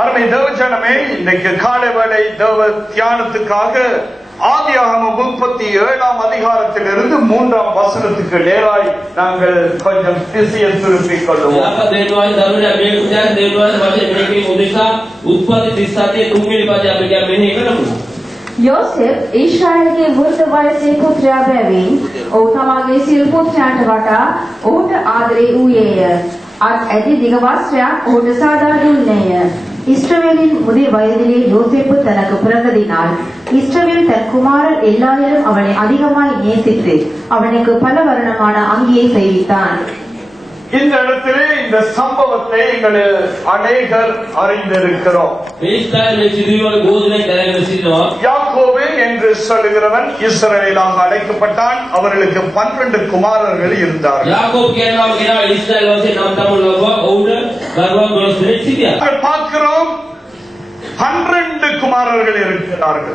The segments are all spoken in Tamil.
அருமை தேவஜனமே, இன்னைக்கு காலை வேளை தேவ தியானத்துக்காக ஆதியாகமம் 37ஆம் அதிகாரத்திலிருந்து 3ஆம் வசனத்துக்கு நேராய் நாங்கள் கொஞ்சம் திசையை திருப்பிக் கொள்வோம். යෝසෙෆ් ඊශ්‍රායලගේ වෘද්ධ වයසේ පුත්‍රයා බැවින් ඔහු තමාගේ සියලු පුත්‍රයන්ට වටා ඔහුට ආදරේ වූයේය. අත් ඇති දිග වස්ත්‍රයක් ඔහුට සාදා දුන්නේය. இஸ்ரவேலின் முதிர் வயதிலே யோசேப்பு தனக்கு பிறந்ததினால் இஸ்ரவேல் தன் குமாரர் எல்லாரிலும் அவனை அதிகமாய் நேசித்து அவனுக்கு பல வர்ணமான அங்கியை செய்வித்தான். இந்த இடத்திலே இந்த சம்பவத்தை எங்கள் அநேகர் அறிந்திருக்கிறோம். யாக்கோபு என்று சொல்லுகிறவன் இஸ்ரவேலாக அழைக்கப்பட்டான். அவர்களுக்கு 12 குமாரர்கள் இருந்தார்கள். பார்க்கிறோம் 12 குமாரர்கள் இருக்கிறார்கள்.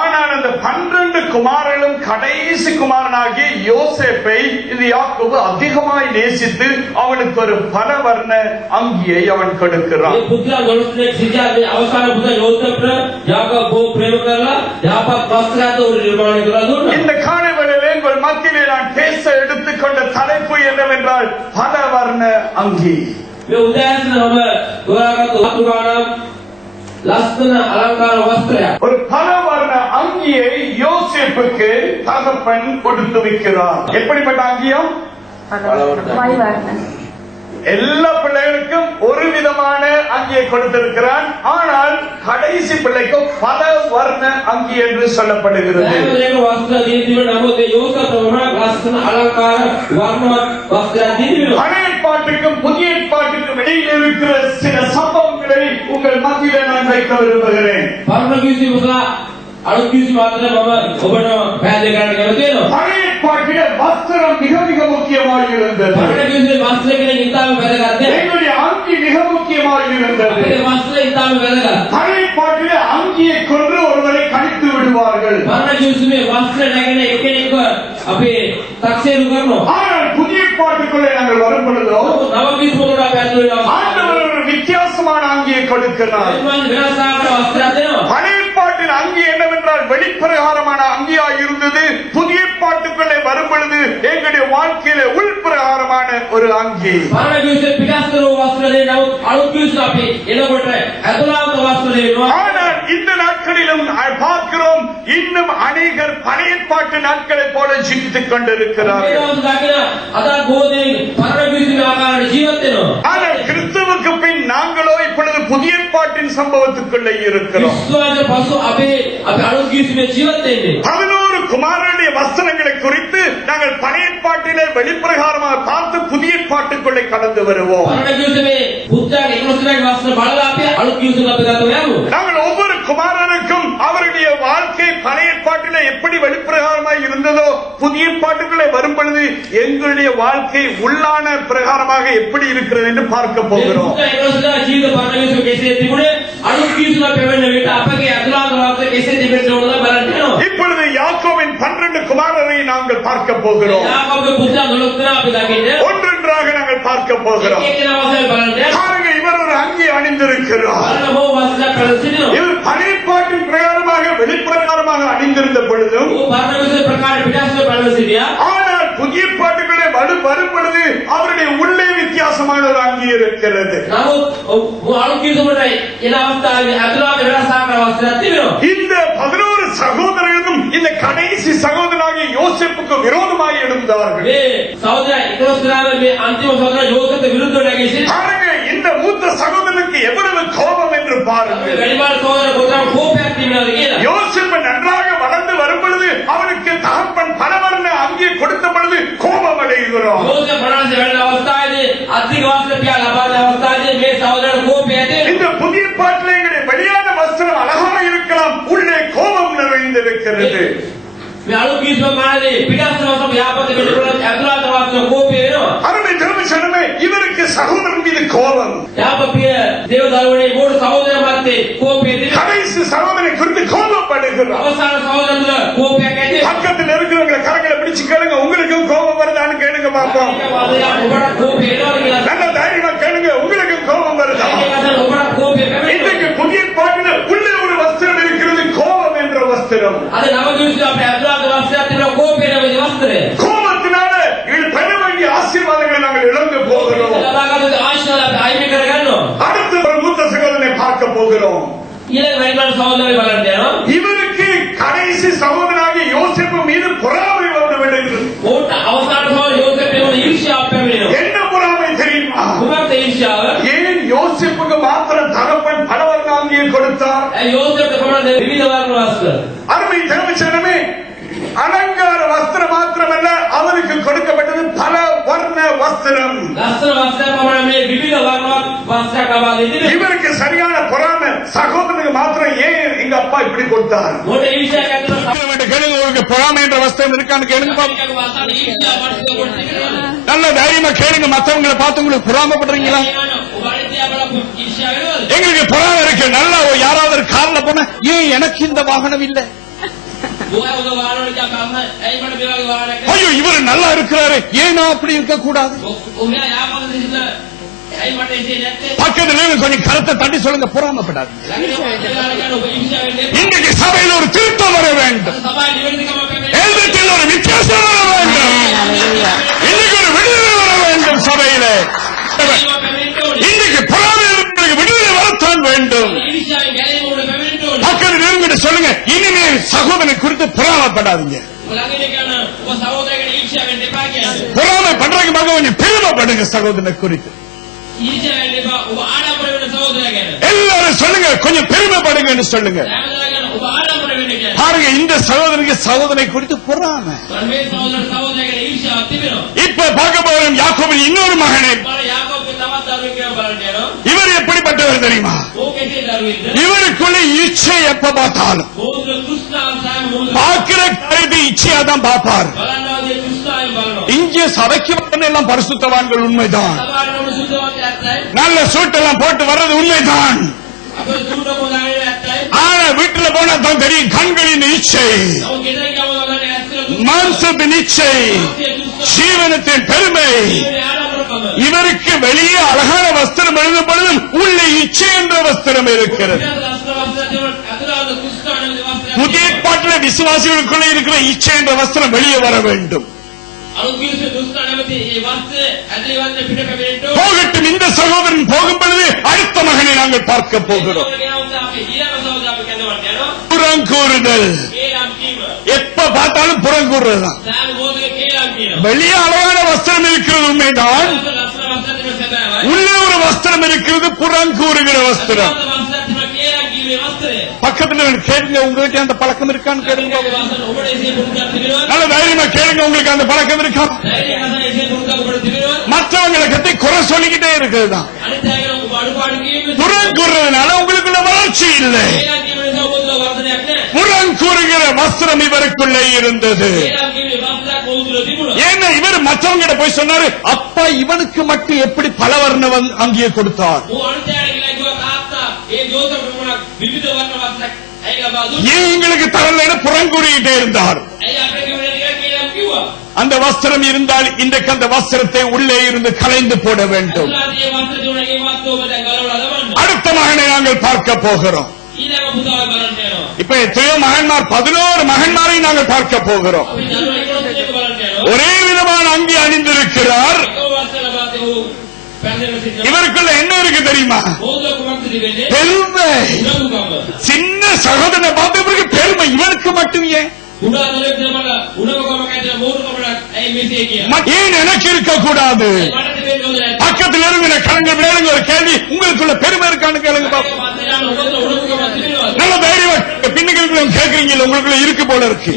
ஆனால் அந்த 12 குமாரர்களும் கடைசி குமாரனாகிய யோசேப்பை இந்த யாக்கோபு அதிகமாய் நேசித்து அவனுக்கு ஒரு பலவர்ண அங்கியை அவன் கொடுக்கிறான். இந்த காலவெளியிலே உங்கள் மத்தியிலே நான் பேச எடுத்துக்கொண்ட தலைப்பு என்னவென்றால் பலவர்ண அங்கி. ஒரு பலவர்ண அங்கியை யோசேப்புக்கு தகப்பன் கொடுத்து வைக்கிறார். எப்படிப்பட்ட அங்கியம்? எல்லா பிள்ளைகளுக்கும் ஒரு விதமான அங்கியை கொடுத்திருக்கிறான். ஆனால் கடைசி பிள்ளைக்கு பல வர்ண அங்கி என்று சொல்லப்படுகிறது. பழைய பாட்டுக்கும் புதிய பாட்டுக்கும் இடையில் இருக்கிற சில சம்பவங்களை உங்கள் மத்தியிலே நான் வைக்க விரும்புகிறேன். பழைய பாட்டிலே வஸ்திரம் மிக மிக முக்கியமாக இருந்தது. எங்களுடைய அங்கி மிக முக்கியமாக இருந்தது. பழைய பாட்டிலே அங்கியை கொன்று ஒருவரை கழித்து விடுவார்கள். ஆனால் புதிய பாட்டுக்குள்ளே நாங்கள் வரும் பொழுதோ ஆண்டவர் ஒரு வித்தியாசமான அங்கியை கொடுக்கிறார். பழைய பாட்டின் அங்கி என்னவென்றால் வெளிப்பிரகாரமான அங்கியா இருந்தது. புதிய பாட்டுக்குள்ளே வரும் பொழுது எங்களுடைய வாழ்க்கையில உள்பிரகாரமான ஒரு அங்கி. ஆனால் இந்த நாட்களிலும் பார்க்கிறோம் இன்னும் அநேகர் பழைய பாட்டு நாட்களை போல ஜீவித்துக் கொண்டிருக்கிறார்கள். ஆனால் கிறிஸ்துவுக்கு பின் நாங்களோ இப்பொழுது புதிய பாட்டின் சம்பவத்துக்குள்ளே இருக்கிறோம். 11 குமாரனுடைய வஸ்திரங்களை குறித்து நாங்கள் பழைய பாட்டிலே வெளிப்பிரகாரமாக பார்த்து புதிய பாட்டுக்குள்ளே கடந்து வருவோம். நாங்கள் ஒவ்வொரு குமாரனுக்கும் அவருடைய வாழ்க்கை பழைய பாட்டிலே எப்படி வெளிப்பிரகாரமாக இருந்ததோ புதிய பாட்டுக்குள்ளே வரும் பொழுது எங்களுடைய வாழ்க்கை உள்ளான பிரகாரமாக எப்படி இருக்கிறது என்று பார்க்க போகிறோம். இப்பொழுது யாக்கோபின் 12 குமாரரை நாங்கள் பார்க்க போகிறோம். ஒன்றொன்றாக நாங்கள் பார்க்க போகிறோம். இவர் ஒரு அங்கி அணிந்திருக்கிறார். இவர் பழைய பாட்டின் பிரகாரமாக வெளிப்பிரகாரமாக அணிந்திருந்த பொழுதும் ஆனால் புதிய பாட்டுகளே வரும் பொழுது அவருடைய உள்ளே வித்தியாசமான ஒரு அங்கி இருக்கிறது. இந்த 11 சகோதரர்களும் இந்த கடைசி சகோதரனாகிய யோசேப்புக்கு விரோதமாக எழுந்தார்கள். இந்த மூத்த சகோதரனுக்கு எவ்வளவு கோபம் என்று பாருங்கள். யோசேப்பு நன்றாக வளர்ந்து வரும் பொழுது அவனுக்கு தகப்பன் பலவர்ண அங்கே கொடுத்த பொழுது கோபம் அடைகிறோம். இந்த புதிய பாட்டிலே வெளியான வஸ்திரம் அழகாக இருக்கலாம், உள்ளே கோபம் நிறைந்திருக்கிறது. அருமை திருமணமே இவருக்கு சகோதரன் மீது கோபம். கடைசி சகோதரனை குறித்து கோபப்படுகிறார். பக்கத்தில் இருக்கிறவங்களை கரங்களை பிடிச்சு கேளுங்க, உங்களுக்கும் கோபம் வருதான்னு கேளுங்க பார்ப்போம். நல்ல தைரியமா கேளுங்க, உங்களுக்கும் கோபம் வருது. வருகிறதா? இன்றைக்கு புதிய பாட்டில் உள்ளே ஒரு வஸ்திரம் இருக்கிறது, கோபம் என்ற வஸ்திரம். கோபத்தினால பெற வேண்டிய ஆசீர்வாதங்களை நாங்கள் இழந்து போகிறோம். அடுத்து ஒரு மூத்த சகோதரனை பார்க்க போகிறோம். இவருக்கு கடைசி சகோதரனாகிய யோசேப்பு மீது பொறாமை வந்து விடுகிறது. என்ன பொறாமை தெரியுமா? ஏன் யோசேப்புக்கு மாத்திரம் தகப்பன் பலவர்ண அங்கியை கொடுத்தார்? அருமை தேவச்சனமே, அலங்கார வஸ்திரம் மாத்திரமல்ல, அவருக்கு கொடுக்கப்பட்டது பல வர்ண வஸ்திரம். இவருக்கு சரியான பொறாமை. சகோதரனுக்கு மாத்திரம் ஏன் எங்க அப்பா இப்படி கொடுத்தார்? கேளுங்க, பொறாமை என்ற வஸ்திரம் இருக்கான்னு கேளுங்க. நல்ல தைரியமா கேளுங்க. மற்றவங்களை பார்த்து உங்களுக்கு பொறாமப்படுறீங்களா? எங்களுக்கு பொறாமை இருக்கு. நல்லா யாராவது ஒரு கார்ல போன, ஏன் எனக்கு இந்த வாகனம் இல்லை? ஐயோ, இவரு நல்லா இருக்கிறாரு, ஏன்னா அப்படி இருக்க கூடாது? பக்கத்துல கொஞ்சம் கருத்தை தட்டி சொல்லுங்க, பொறாமப்படாது. இன்றைக்கு சபையில் ஒரு திருத்தம் வர வேண்டும், ஒரு வித்தியாசம் வர வேண்டும், இன்னைக்கு ஒரு விடுதலை வர வேண்டும் சபையில. இன்றைக்கு பொறாமைக்கு விடுதலை வரத்தான் வேண்டும். மக்கள் நெருங்கிட்டு சொல்லுங்க, இனிமேல் சகோதரனை குறித்து பொறாமப்படாதீங்க. பொறாமை பண்றதுக்கு கொஞ்சம் பெருமைப்படுங்க சகோதரனை குறித்து. எல்லாரும் சொல்லுங்க, கொஞ்சம் பெருமைப்படுங்க சொல்லுங்க. பாருங்க, இந்த சகோதரனுக்கு சகோதரனை குறித்து பொறாமை. இப்ப பார்க்க போறோம் யாக்கோபின் இன்னொரு மகனை. இவர் எப்படிப்பட்டவர் தெரியுமா? இவருக்குள்ள இச்சை எப்ப பார்த்தாலும் பார்க்கிற கருதி இச்சையா தான் பார்ப்பார். இங்கே சபைக்கு எல்லாம் பரிசுத்தவான்கள் உண்மைதான், நல்ல சூட்டெல்லாம் போட்டு வர்றது உண்மைதான். ஆனா வீட்டுல போனா தான் தெரியும் கண்களின் இச்சை, மாம்சத்தின் இச்சை, ஜீவனத்தின் பெருமை. இவருக்கு வெளியே அழகான வஸ்திரம் எழுதப்படுது, உள்ளே இச்சை என்ற வஸ்திரம் இருக்கிறது. புதிய பாட்டில் விசுவாசிகளுக்குள்ளே இருக்கிற இச்சை என்ற வஸ்திரம் வெளியே வர வேண்டும். போகட்டும், இந்த சகோதரன் போகும் பொழுது அடுத்த மகனை நாங்கள் பார்க்க போகிறோம். புறங்கூறுதல், எப்ப பார்த்தாலும் புறங்கூறுதல் தான். வெளியே அழகான வஸ்திரம் இருக்கிறது உண்மைதான், உள்ளே ஒரு வஸ்திரம் இருக்கிறது, புறங்கூறுகிற வஸ்திரம். பக்கத்துல கேளுங்க, உங்களுக்கு அந்த பழக்கம் இருக்கான்னு கேளுங்க. நல்ல தைரியமா கேளுங்க, உங்களுக்கு அந்த பழக்கம் இருக்கா? மற்றவங்களை கத்தி குறை சொல்லிக்கிட்டே இருக்கிறதுதான். புறங்கூறுறதுனால உங்களுக்குள்ள வளர்ச்சி இல்லை. புறங்கூறுகிற வஸ்திரம் இவருக்குள்ளே இருந்தது. ஏன்னா இவர் மற்றவங்க போய் சொன்னாரு, அப்பா இவனுக்கு மட்டும் எப்படி பலவர்ண அங்கேயே கொடுத்தார், எங்களுக்கு தரல புறங்கூறிக்கிட்டே இருந்தார். அந்த வஸ்திரம் இருந்தால் இன்றைக்கு அந்த வஸ்திரத்தை உள்ளே இருந்து கலைந்து போட வேண்டும். அடுத்த மகனை நாங்கள் பார்க்க போகிறோம். இப்ப எத்தனையோ மகன்மார், 11 மகன்மாரை நாங்கள் பார்க்க போகிறோம். ஒரே விதமான அங்கி அணிந்திருக்கிறார். இவருக்குள்ள என்ன இருக்கு தெரியுமா? பெருமை. சின்ன சகோதரனை பார்த்து பெருமை, இவனுக்கு மட்டும் ஏன் ஏன் எனக்கு இருக்க கூடாது? பக்கத்தில் இருக்கிற கலங்க வேணுங்க ஒரு கேள்வி, உங்களுக்குள்ள பெருமை இருக்கான்னு கேளுங்க பாப்போம். நல்ல தைரியம் பின்னுக்கு கேட்கறீங்க, உங்களுக்குள்ள இருக்கு போல இருக்கு.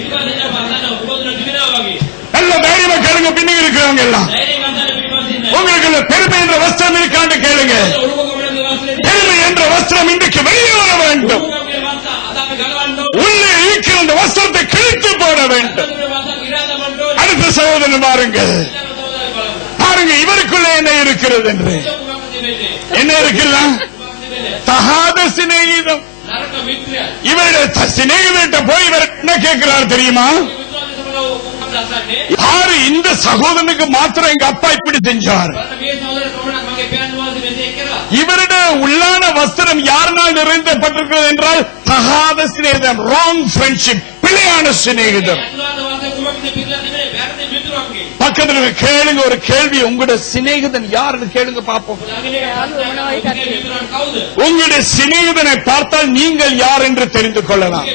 நல்ல தைரியமா கேளுங்க, பின்னுக்கு இருக்கிறவங்க எல்லாம் உங்களுக்கு பெருமை என்ற வஸ்திரம் இருக்கான்னு கேளுங்க. பெருமை என்ற வஸ்திரம் இன்றைக்கு வெளியே வர வேண்டும். உள்ளே இருக்கிற அந்த வஸ்திரத்தை கிழித்து போட வேண்டும். அடுத்த சகோதரன் பாருங்கள், பாருங்க இவருக்குள்ள என்ன இருக்கிறது என்று. என்ன இருக்கிறதா? தகாத சிநேகிதம். இவருடைய சிநேகிதர்கிட்ட போய் இவர் என்ன கேட்கிறார் தெரியுமா? யாரு இந்த சகோதரனுக்கு மாத்திரம் எங்க அப்பா இப்படி செஞ்சார், இவருடைய உள்ளான வஸ்திரம் யாருனால் நிறைந்தப்பட்டிருக்கிறது என்றால் தகாத சிநேகிதம், ராங் ஃப்ரெண்ட்ஷிப், பிழையான சிநேகிதம். பக்கத்தில் கேளுங்க ஒரு கேள்வி, உங்களுடைய சிநேகிதன் யாருன்னு கேளுங்க பாப்போம். உங்களுடைய சிநேகிதனை பார்த்தால் நீங்கள் யார் என்று தெரிந்து கொள்ளலாம்.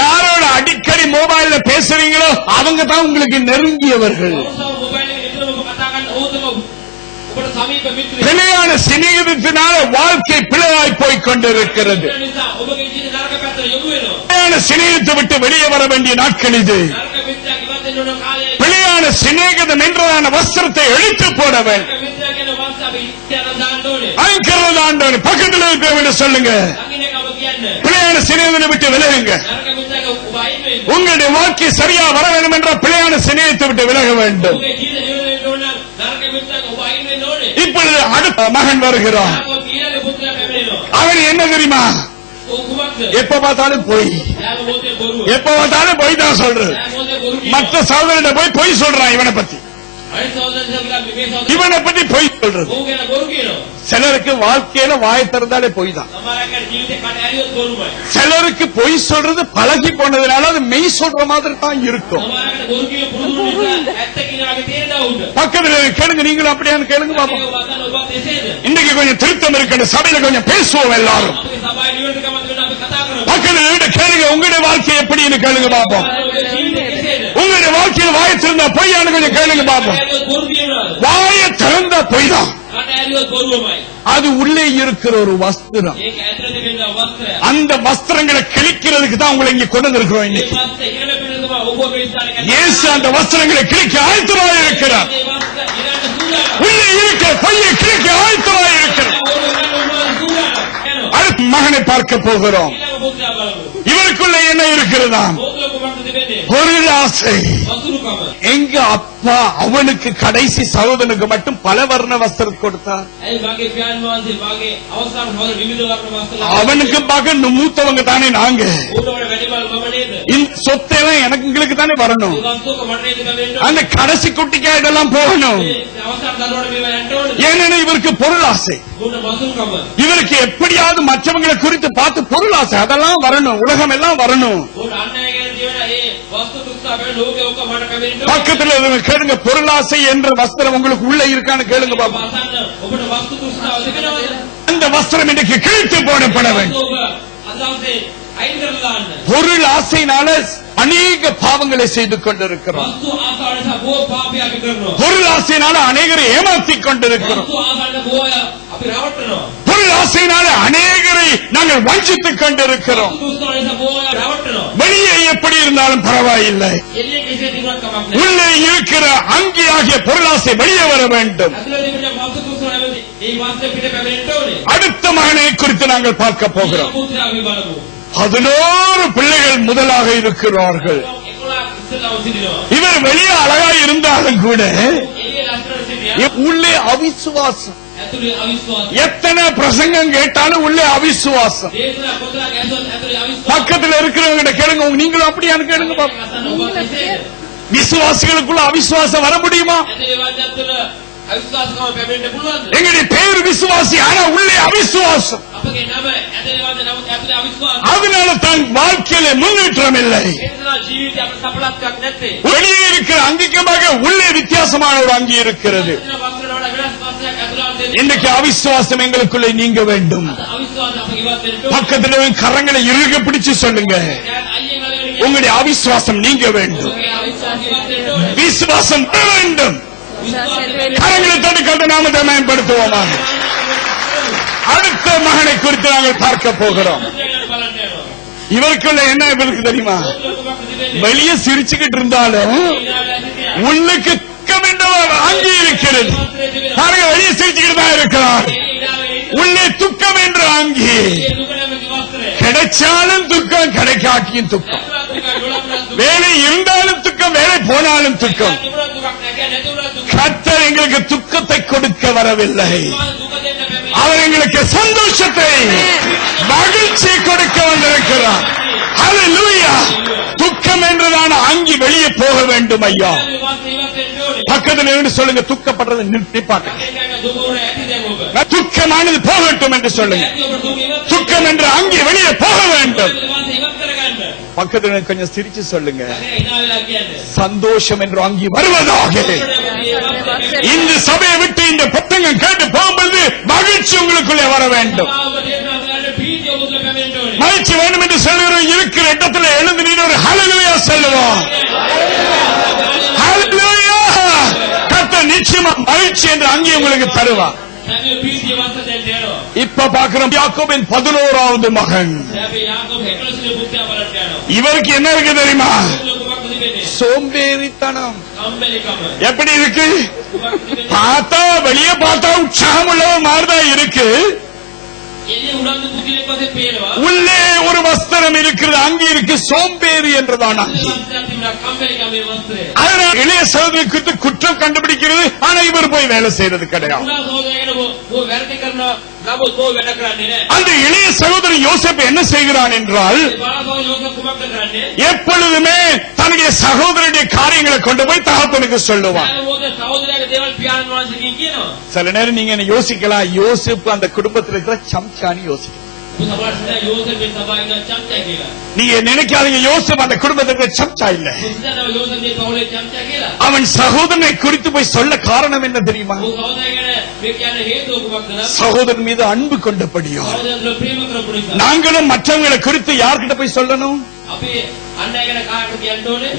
யாரோட அடிக்கடி மொபைல்ல பேசுறீங்களோ அவங்க தான் உங்களுக்கு நெருங்கியவர்கள். பிழையான சிநேகிதத்தினால வாழ்க்கை பிழையாய் போய்க் கொண்டிருக்கிறது. பிழையான சிநேகிதத்தை விட்டு வெளியே வர வேண்டிய நாட்கள் இது. பிழையான சிநேகிதம் என்றதான வஸ்திரத்தை எடுத்து போட வேண்டும். பக்கத்தில் இருக்கிற சொல்லுங்க, பிழையான சிநேகிதனை விட்டு விலகுங்க. உங்களுடைய வாழ்க்கை சரியா வர வேண்டும் என்றால் பிழையான சிநேகிதத்தை விட்டு விலக வேண்டும். இப்பொழுது அடுத்த மகன் வருகிறான். அவன் என்ன தெரியுமா, எப்ப பார்த்தாலும் பொய், எப்ப பார்த்தாலும் பொய் தான் சொல்றது. மற்ற சகோதரன் போய் பொய் சொல்றான் இவனை பத்தி, இவனை பத்தி பொய் சொல்றது. சிலருக்கு வாழ்க்கையில வாய் திறந்தாலே பொய் தான். சிலருக்கு பொய் சொல்றது பழகி போனதுனால அது மெய் சொல்ற மாதிரி தான் இருக்கும். பக்கத்தில் கேளுங்க, நீங்களும் அப்படியான்னு கேளுங்க பாப்போம். இன்னைக்கு கொஞ்சம் திருத்தம் இருக்கு, சபையில கொஞ்சம் பேசுவோம் எல்லாரும். பக்கத்தில் கேளுங்க, உங்களுடைய வாழ்க்கை எப்படின்னு கேளுங்க பாப்போம். உங்களுடைய வாழ்க்கையில் வாயை திறந்த பொய்யானு கொஞ்சம் கேளுங்க பாப்போம். வாயை திறந்த பொய் தான். அது உள்ளே இருக்கிற ஒரு வஸ்திரம். அந்த வஸ்திரங்களை கிழிக்கிறதுக்கு தான் உங்களை இங்க கொண்டு வந்திருக்கிறோம். இன்னைக்கு இயேசு அந்த வஸ்திரங்களை கிழிக்க ஆயத்தமாக இருக்கிறார். உள்ளே இருக்கிற பொய்யை கிழிக்க ஆயத்தமாக இருக்கிறார். அடுத்த மகனை பார்க்க போகிறோம். இவருக்குள்ள என்ன இருக்கிறதா? பொருள் ஆசை. எங்க அப்பா அவனுக்கு கடைசி சகோதரனுக்கு மட்டும் பல வர்ண வஸ்திரம் கொடுத்தார். அவனுக்கு பார்க்க மூத்தவங்க தானே நாங்க. இந்த சொத்தெல்லாம் எனக்கு எங்களுக்கு தானே வரணும். அந்த கடைசி குட்டிக்கா இதெல்லாம் போகணும். ஏன்னா இவருக்கு பொருள் ஆசை. இவருக்கு எப்படியாவது மற்றவங்களை குறித்து பார்த்து பொருள் ஆசை, அதெல்லாம் வரணும், உலகம் எல்லாம் வரணும். பக்கத்தில் கேளுங்க, பொருளாசை என்ற வஸ்திரம் உங்களுக்கு உள்ள இருக்கான்னு கேளுங்க பாப்பா. அந்த வஸ்திரம் இன்றைக்கு கிழித்து போடப்பட வேண்டும். பொருள் ஆசையினால அநேக பாவங்களை செய்து கொண்டிருக்கிறோம். பொருள் ஆசையினால அநேகரை ஏமாற்றிக் கொண்டிருக்கிறோம். பொருள் ஆசையினால அநேகரை நாங்கள் வஞ்சித்துக் கொண்டிருக்கிறோம். வெளியே எப்படி இருந்தாலும் பரவாயில்லை, உள்ளே இருக்கிற அங்கியாகிய பொருளாசை வெளியே வர வேண்டும். அடுத்த மகனை குறித்து நாங்கள் பார்க்க போகிறோம். 11 பிள்ளைகள் முதலாக இருக்கிறார்கள். இவர் வெளியே அழகா இருந்தாலும் கூட உள்ளே அவிசுவாசம். எத்தனை பிரசங்கம் கேட்டாலும் உள்ளே அவிசுவாசம். பக்கத்தில் இருக்கிறவங்க கேளுங்க, நீங்களும் அப்படியான்னு கேளுங்க பாப்போம். விசுவாசிகளுக்குள்ள அவிசுவாசம் வர முடியுமா? எங்களுடைய பேர் விசுவாசி, ஆனா உள்ளே அவிசுவாசம். அதனால தான் வாழ்க்கையில முன்னேற்றம் இல்லை. வெளியே இருக்கிற அங்கிக்கமாக உள்ளே வித்தியாசமான ஒரு அங்கி இருக்கிறது. இன்றைக்கு அவிசுவாசம் எங்களுக்குள்ளே நீங்க வேண்டும். பக்கத்தில் கரங்களை இறுக பிடிச்சு சொல்லுங்க, உங்களுடைய அவிசுவாசம் நீங்க வேண்டும். விசுவாசம் வேண்டும். கரங்களை தடுக்க நாமத்தை மேம்படுத்துவோமா? அடுத்த மகனை குறித்து நாங்கள் பார்க்க போகிறோம். இவருக்குள்ள என்ன இவருக்கு தெரியுமா? வெளியே சிரிச்சுக்கிட்டு இருந்தாலும் உள்ளுக்கு துக்கம் என்ற அங்கி இருக்கிறது. பாருங்க, வெளியே சிரிச்சுக்கிட்டு தான் இருக்கிறார், உள்ளே துக்கம் என்ற அங்கி. கிடைச்சாலும் துக்கம், கிடைக்காட்டியும் துக்கம். வேலை இருந்தாலும் துக்கம், வேலை போனாலும் துக்கம். கர்த்தர் எங்களுக்கு துக்கத்தை கொடுக்க வரவில்லை, அவர் எங்களுக்கு சந்தோஷத்தை, மகிழ்ச்சியை கொடுக்க வந்திருக்கிறார். ஹல்லேலூயா. துக்கம் என்றதான அங்கி வெளியே போக வேண்டும் ஐயா. பக்கத்தில் இருந்து சொல்லுங்க, துக்கப்படுறது நிப்பாட்டு. துக்கமானது போகட்டும் என்று சொல்லுங்க. துக்கம் என்று அங்கே வெளியே போக வேண்டும். பக்கத்தில் கொஞ்சம் சிரிச்சு சொல்லுங்க, சந்தோஷம் என்று அங்கே வருவதாக. இந்த சபையை விட்டு இந்த புத்தகம் கேட்டு போகும்போது மகிழ்ச்சி உங்களுக்குள்ளே வர வேண்டும். மகிழ்ச்சி வேண்டும் என்று சொல்லுகிறோம். இருக்கிற இடத்துல எழுந்து நீ ஒரு ஹல்லேலூயா சொல்லுவோம். ஹல்லேலூயா. கர்த்தர் நிச்சயமா மகிழ்ச்சி என்று அங்கே உங்களுக்கு தருவார். இப்ப பார்க்கிறோம் யாக்கோபின் 11வது மகன். இவருக்கு என்ன இருக்கு தெரியுமா? சோம்பேறித்தனம். எப்படி இருக்கு? பார்த்தா வெளியே பார்த்தா உற்சாகம் உள்ளவ மாதிரிதான் இருக்கு. உள்ளே ஒரு வஸ்திரம் இருக்கிறது, அங்கே இருக்கு சோம்பேறி என்றுதான். இளைய சகோதரி குறித்து குற்றம் கண்டுபிடிக்கிறது, ஆனா இவர் போய் வேலை செய்யறது கிடையாது. அந்த இளைய சகோதரி யோசேப்பு என்ன செய்கிறான் என்றால், எப்பொழுதுமே தன்னுடைய சகோதரனுடைய காரியங்களை கொண்டு போய் தகப்பனுக்கு சொல்லுவான். சில நேரம் நீங்க என்ன யோசிக்கலாம், யோசிப்பு அந்த குடும்பத்தில் இருக்கிற சம்சான்னு யோசிக்கலாம். நீங்க நினைக்காதீங்க, யோசேப்பு அந்த குடும்பத்துக்கு சம்சா இல்ல. அவன் சகோதரனை குறித்து போய் சொல்ல காரணம் என்ன தெரியுமா? சகோதரன் மீது அன்பு கொண்டபடியோ. நாங்களும் மற்றவங்களை குறித்து யார்கிட்ட போய் சொல்லணும்?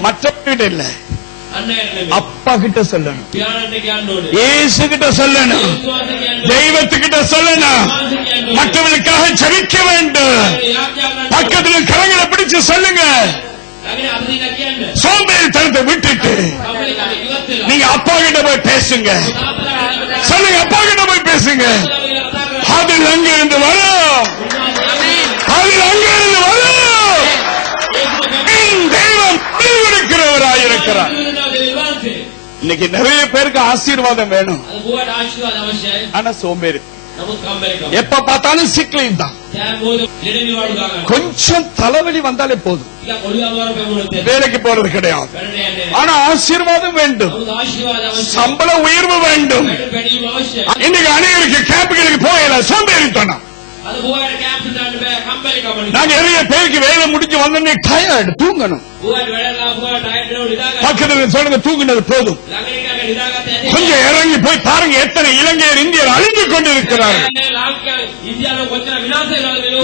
மற்றவங்கிட்ட இல்ல, அப்பா கிட்ட சொல்லணும், இயேசு கிட்ட சொல்லணும், தெய்வத்துக்கிட்ட சொல்லணும். மற்றவர்களுக்காக ஜெபிக்க வேண்டும். பக்கத்தில் கரங்களை பிடிச்சு சொல்லுங்க. சோம்பேறித்தனத்தை விட்டுட்டு நீங்க அப்பா கிட்ட போய் பேசுங்க. சொல்லுங்க, அப்பா கிட்ட போய் பேசுங்க. அதில் அங்கிருந்து வரும், அதில் அங்கிருந்து வரும். தெய்வம் இருக்கிறவராயிருக்கிறார். இன்னைக்கு நிறைய பேருக்கு ஆசீர்வாதம் வேணும், ஆனா சோம்பேறி. எப்ப பார்த்தாலும் சிக்கலையும் தான். கொஞ்சம் தலைவலி வந்தாலே போதும், வேலைக்கு போறது கிடையாது. ஆனா ஆசீர்வாதம் வேண்டும், சம்பள உயர்வு வேண்டும். இன்னைக்கு அநேகருக்கு கேம்புகளுக்கு போகல, சோம்பேறித்தனம். நாங்க நிறைய பேருக்கு வேலை முடிஞ்சு வந்தோடனே டயர்டு, தூங்கணும். பக்கத்தில் சொல்லுங்க, தூங்கினது போதும். கொஞ்சம் இறங்கி போய் பாருங்க, எத்தனை இலங்கையர் இந்தியர் அழிந்து கொண்டிருக்கிறார்கள்.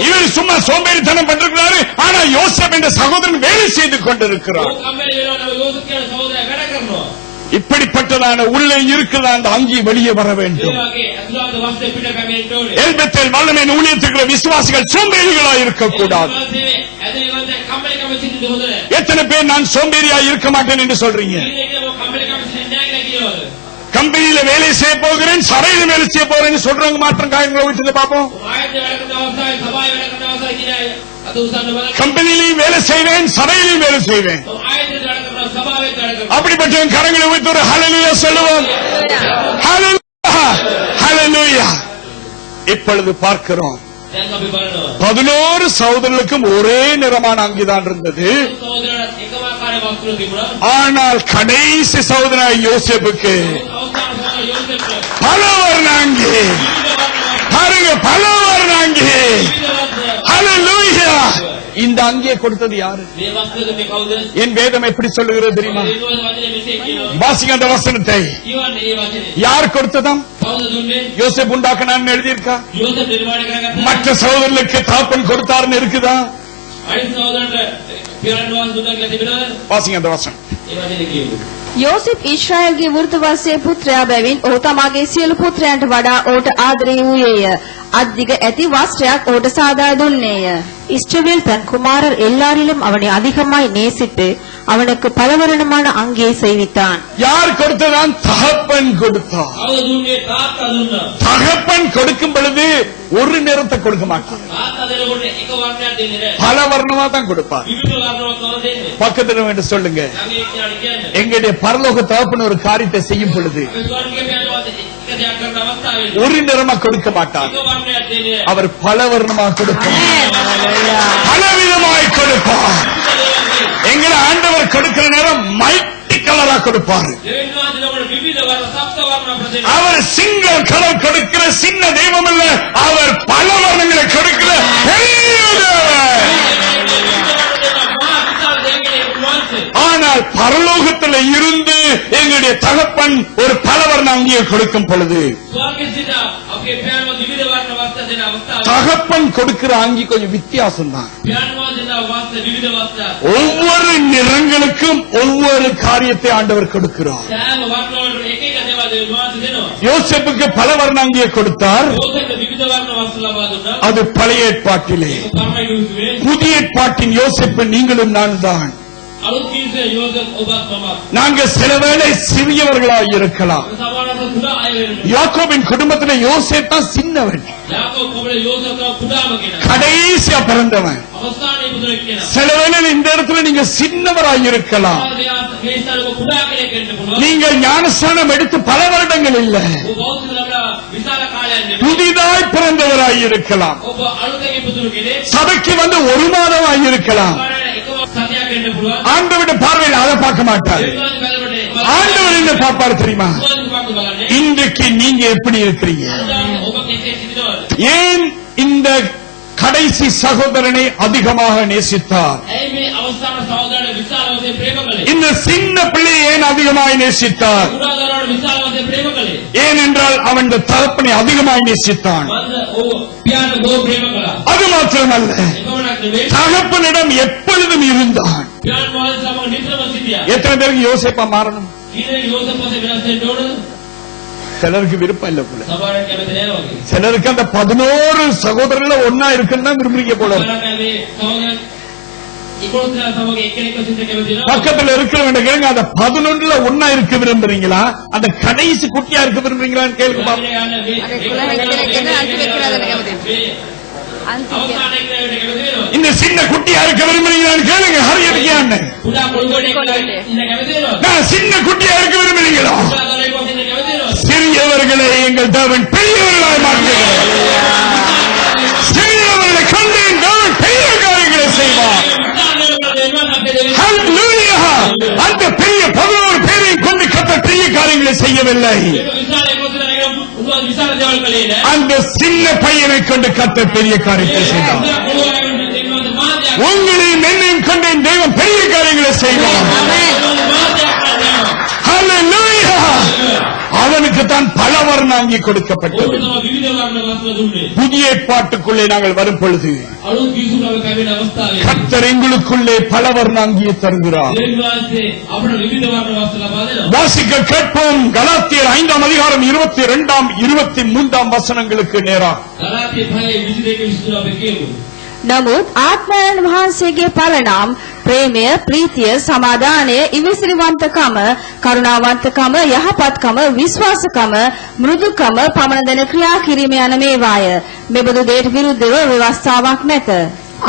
இவர் சும்மா சோம்பேறித்தனம் பண்றாரு, ஆனா யோசேப்பு என்ற சகோதரன் வேலை செய்து கொண்டிருக்கிறார். இப்படிப்பட்டதான உள்ளே இருக்கிற அந்த அங்கி வெளியே வர வேண்டும். எல்பெத்தேல் வல்லமையின் ஊழியத்துக்குள்ள விசுவாசிகள் சோம்பேறிகளாக இருக்கக்கூடாது. எத்தனை பேர் நான் சோம்பேறியா இருக்க மாட்டேன் என்று சொல்றீங்க? கம்பெனியில வேலை செய்ய போகிறேன், சபையில வேலை செய்ய போறேன்னு சொல்றவங்க மாற்றம் காயங்களை விட்டு பார்ப்போம். கம்பெனியிலையும் வேலை செய்வேன், சபையிலையும் வேலை செய்வேன். அப்படிப்பட்ட கரங்களை வைத்து ஒரு ஹல்லேலூயா சொல்லுவோம். ஹல்லேலூயா. இப்பொழுது பார்க்கிறோம், 11 சகோதரர்களுக்கும் ஒரே நிறமான அங்கிதான் இருந்தது. ஆனால் கடைசி சகோதரன் யோசேப்புக்கு பல வர்ண அங்கி. பாருங்க, பல வர்ண அங்கி. ஹல்லேலூயா. இந்த அங்கியை கொடுத்தது யாரு? என் வேதம் எப்படி சொல்லுகிறது தெரியுமா? வாசிங்க அந்த வசனத்தை. யார் கொடுத்ததாம்? யோசேப்பு உண்டாக்கினான்னு எழுதியிருக்கா? மற்ற சகோதரர்களுக்கு தாப்பன் கொடுத்தாருன்னு இருக்குதா? வாசிங்க அந்த வசனம். යෝසෙප් ඊශ්‍රායල්ගේ වෘතවර්ෂයේ පුත්‍රයා බැවින් ඔහු තමාගේ සියලු පුත්‍රයන්ට වඩා ඔහුට ආදරේ වූයේය. අධික ඇති වස්ත්‍රයක් ඔහුට සාදා දුන්නේය. இஸ்ரவேல் தன் குமாரர் எல்லாரிலும் அவனை அதிகமாய் நேசித்து அவனுக்கு பலவரணமான அங்கியை செய்வித்தான். யார் கொடுத்ததான்? தகப்பன் கொடுத்தார். தகப்பன் கொடுக்கும் பொழுது ஒரு நிறத்தை கொடுக்க மாட்டார், பல வர்ணமா தான் கொடுப்பார். பக்கத்தில் என்று சொல்லுங்க, எங்களுடைய பரலோக தகப்பன் ஒரு காரியத்தை செய்யும் பொழுது ஒரு நிறமா கொடுக்க மாட்டார், அவர் பல வர்ணமாக கொடுப்பார், பலவிதமாய் கொடுப்பார். எங்களை ஆண்டவர் கொடுக்கிற நேரம் மல்டி கலரா கொடுப்பாரு. அவர் சிங்கிள் கலர் கொடுக்கிற சின்ன தெய்வம் அல்ல, அவர் பல வர்ணங்களை கொடுக்கிற பெரிய தேவன். ஆனால் பரலோகத்தில் இருந்து எங்களுடைய தகப்பன் ஒரு பலவர்ண அங்கியை கொடுக்கும் பொழுது தகப்பன் கொடுக்கிற அங்கி கொஞ்சம் வித்தியாசம் தான். ஒவ்வொரு நிறங்களுக்கும் ஒவ்வொரு காரியத்தை ஆண்டவர் கொடுக்கிறார். யோசேப்புக்கு பலவர்ண அங்கியை கொடுத்தார், அது பழைய ஏற்பாட்டிலே. புதிய ஏற்பாட்டின் யோசேப்பு நீங்களும் நான் தான். நாங்கள் சில வேளை சிறியவர்களாக இருக்கலாம். யாக்கோபின் குடும்பத்தில் யோசேப்பு தான் சின்னவன், கடைசியா பிறந்தவன். சில வேளை இந்த இடத்துல நீங்க சின்னவராக இருக்கலாம். நீங்கள் ஞானஸ்நானம் எடுத்து பல வருடங்கள் இல்ல, புதிதாய் பிறந்தவராக இருக்கலாம். சபைக்கு வந்து ஒரு மாதமாய் இருக்கலாம். ஆண்டவருடைய பார்வையில் அதை பார்க்க மாட்டார். ஆண்டவர் என்ன பார்ப்பார் தெரியுமா? இன்றைக்கு நீங்க எப்படி இருக்கிறீங்க? ஏன் இந்த கடைசி சகோதரனை அதிகமாக நேசித்தார்? இந்த சின்ன பிள்ளையை ஏன் அதிகமாக நேசித்தார்? ஏனென்றால் அவன் தகப்பனை அதிகமாக நேசித்தான். அது மாத்திரமல்ல, தகப்பனிடம் எப்பொழுதும் இருந்தான். எத்தனை பேருக்கு யோசேப்பா மாறணும்? சிலருக்கு விருப்பம் இல்ல போல. சிலருக்கு அந்த 11 சகோதரர்கள் ஒன்னா இருக்குன்னு தான் விரும்புறீங்க போல. பக்கத்தில் இருக்கிறவங்க கேளுங்க, அந்த 11ல ஒன்னா இருக்க விரும்புறீங்களா, அந்த கடைசி குட்டியா இருக்க விரும்புறீங்களான்னு கேளுங்க. இந்த சின்ன குட்டியா இருக்க விரும்புறீங்களான்னு கேளுங்க. ஹரியடிக்கான்னு சின்ன குட்டியா இருக்க விரும்புறீங்களா? சிறியவர்களை எங்கள் தேவன் பெரியவர்களாக மாற்றுகிறார். சிறியவர்களை கண்டு தேவன் பெரிய காரியங்களை செய்வார். அந்த பெரிய 11 பேரையும் கொண்டு கர்த்தர் பெரிய காரியங்களை செய்யவில்லை. அந்த சின்ன பையனை கொண்டு கர்த்தர் பெரிய காரியத்தை செய்தார். உங்களையும் என்னையும் கொண்டு தெய்வம் பெரிய காரியங்களை செய்வார். அவனுக்கு தான் பல வர்ண அங்கி கொடுக்கப்பட்டது. புதிய ஏற்பாட்டுக்குள்ளே நாங்கள் வரும் பொழுது கர்த்தர் எங்களுக்குள்ளே பல வர்ண அங்கியை தருகிறார். வாசிக்க கேட்போம். கலாத்தியர் 5ஆம் அதிகாரம் 22ஆம் 23ஆம் வசனங்களுக்கு நேராக. නමුත් ආත්මයන් වහන්සේගේ පලනම් ප්‍රේමය, ප්‍රීතිය, සමාදානය, ඉවසිලිවන්තකම, කරුණාවන්තකම, යහපත්කම, විශ්වාසකම, මෘදුකම, පමණ දෙන ක්‍රියා කිරීම යන මේවාය. මෙබඳු දේට විරුද්ධව ව්‍යවස්ථාවක් නැත.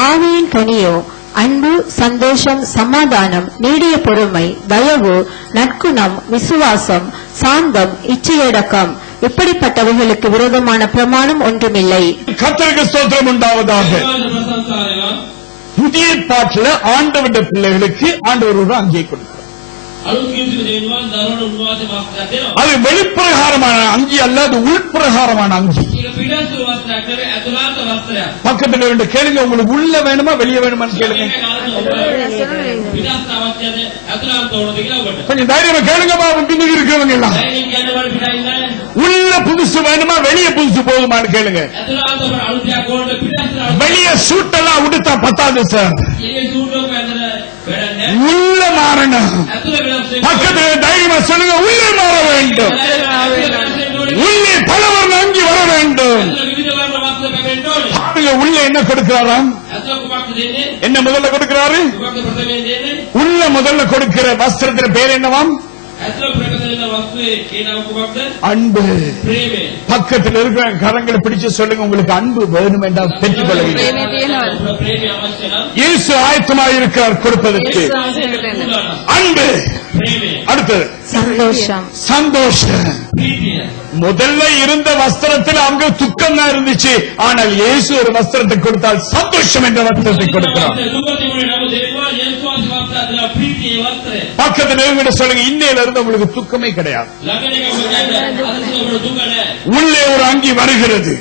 ஆவியின் கனியோ அன்பு, சந்தோஷம், சமாதானம், நீடிய பொறுமை, தயவு, நற்குணம், விசுவாசம், சாந்தம், இச்சையடக்கம், இப்படிப்பட்டவைகளுக்கு விரோதமான பிரமாணம் ஒன்றுமில்லை. கர்த்தருக்கு ஸ்தோத்திரம் உண்டாவதாக. புதிய ஏற்பாட்டில் ஆண்டவருடைய பிள்ளைகளுக்கு ஆண்டவர் ஒரு அங்கியை கொடுக்கிறார். அது வெளிப்பிரகாரமான அங்கி அல்ல, அது உள்பிரகாரமான அங்கி. பக்கத்தில் ரெண்டு கேளுங்க, உங்களுக்கு உள்ள வேணுமா வெளியே வேணுமான்னு கேளுங்க. கொஞ்சம் தைரியமா கேளுங்க. பின்னுக்கு இருக்கிறவங்க எல்லாம் உள்ள புதுசு வேணுமா வெளியே புதுசு போதுமான்னு கேளுங்க. வெளியே சூட்டெல்லாம் உடுத்தா பத்தாது சார், உள்ள மாறணும். பக்கத்தில் தைரியமா சொல்லுங்க, உள்ளே மாற வேண்டும். உள்ளே பலவர்ண அங்கி வர வேண்டும். உள்ள என்ன கொடுக்கிறாராம்? என்ன முதல்ல கொடுக்கிறாரு? உள்ள முதல்ல கொடுக்கிற வஸ்திரத்தின் பேர் என்னவாம்? அன்பு. பக்கத்தில் இருக்கிற கரங்களை பிடிச்சு சொல்லுங்க, உங்களுக்கு அன்பு வேணும் என்றால் பெற்றுக்கொள்ள வேண்டும். இயேசு ஆயத்தமாக இருக்கிறார் கொடுப்பதற்கு. அன்பு. அடுத்தது சந்தோஷம். சந்தோஷம். முதல்ல இருந்த வஸ்திரத்தில் அங்க துக்கம் தான் இருந்துச்சு, ஆனால் இயேசு ஒரு வஸ்திரத்தை கொடுத்தால் சந்தோஷம் என்ற வஸ்திரத்தை கொடுக்கிறார். பக்கத்துல இவங்க சொல்லுங்க, இன்னையில இருந்து உங்களுக்கு துக்கமே கிடையாது. உள்ளே ஒரு அங்கி வருகிறது,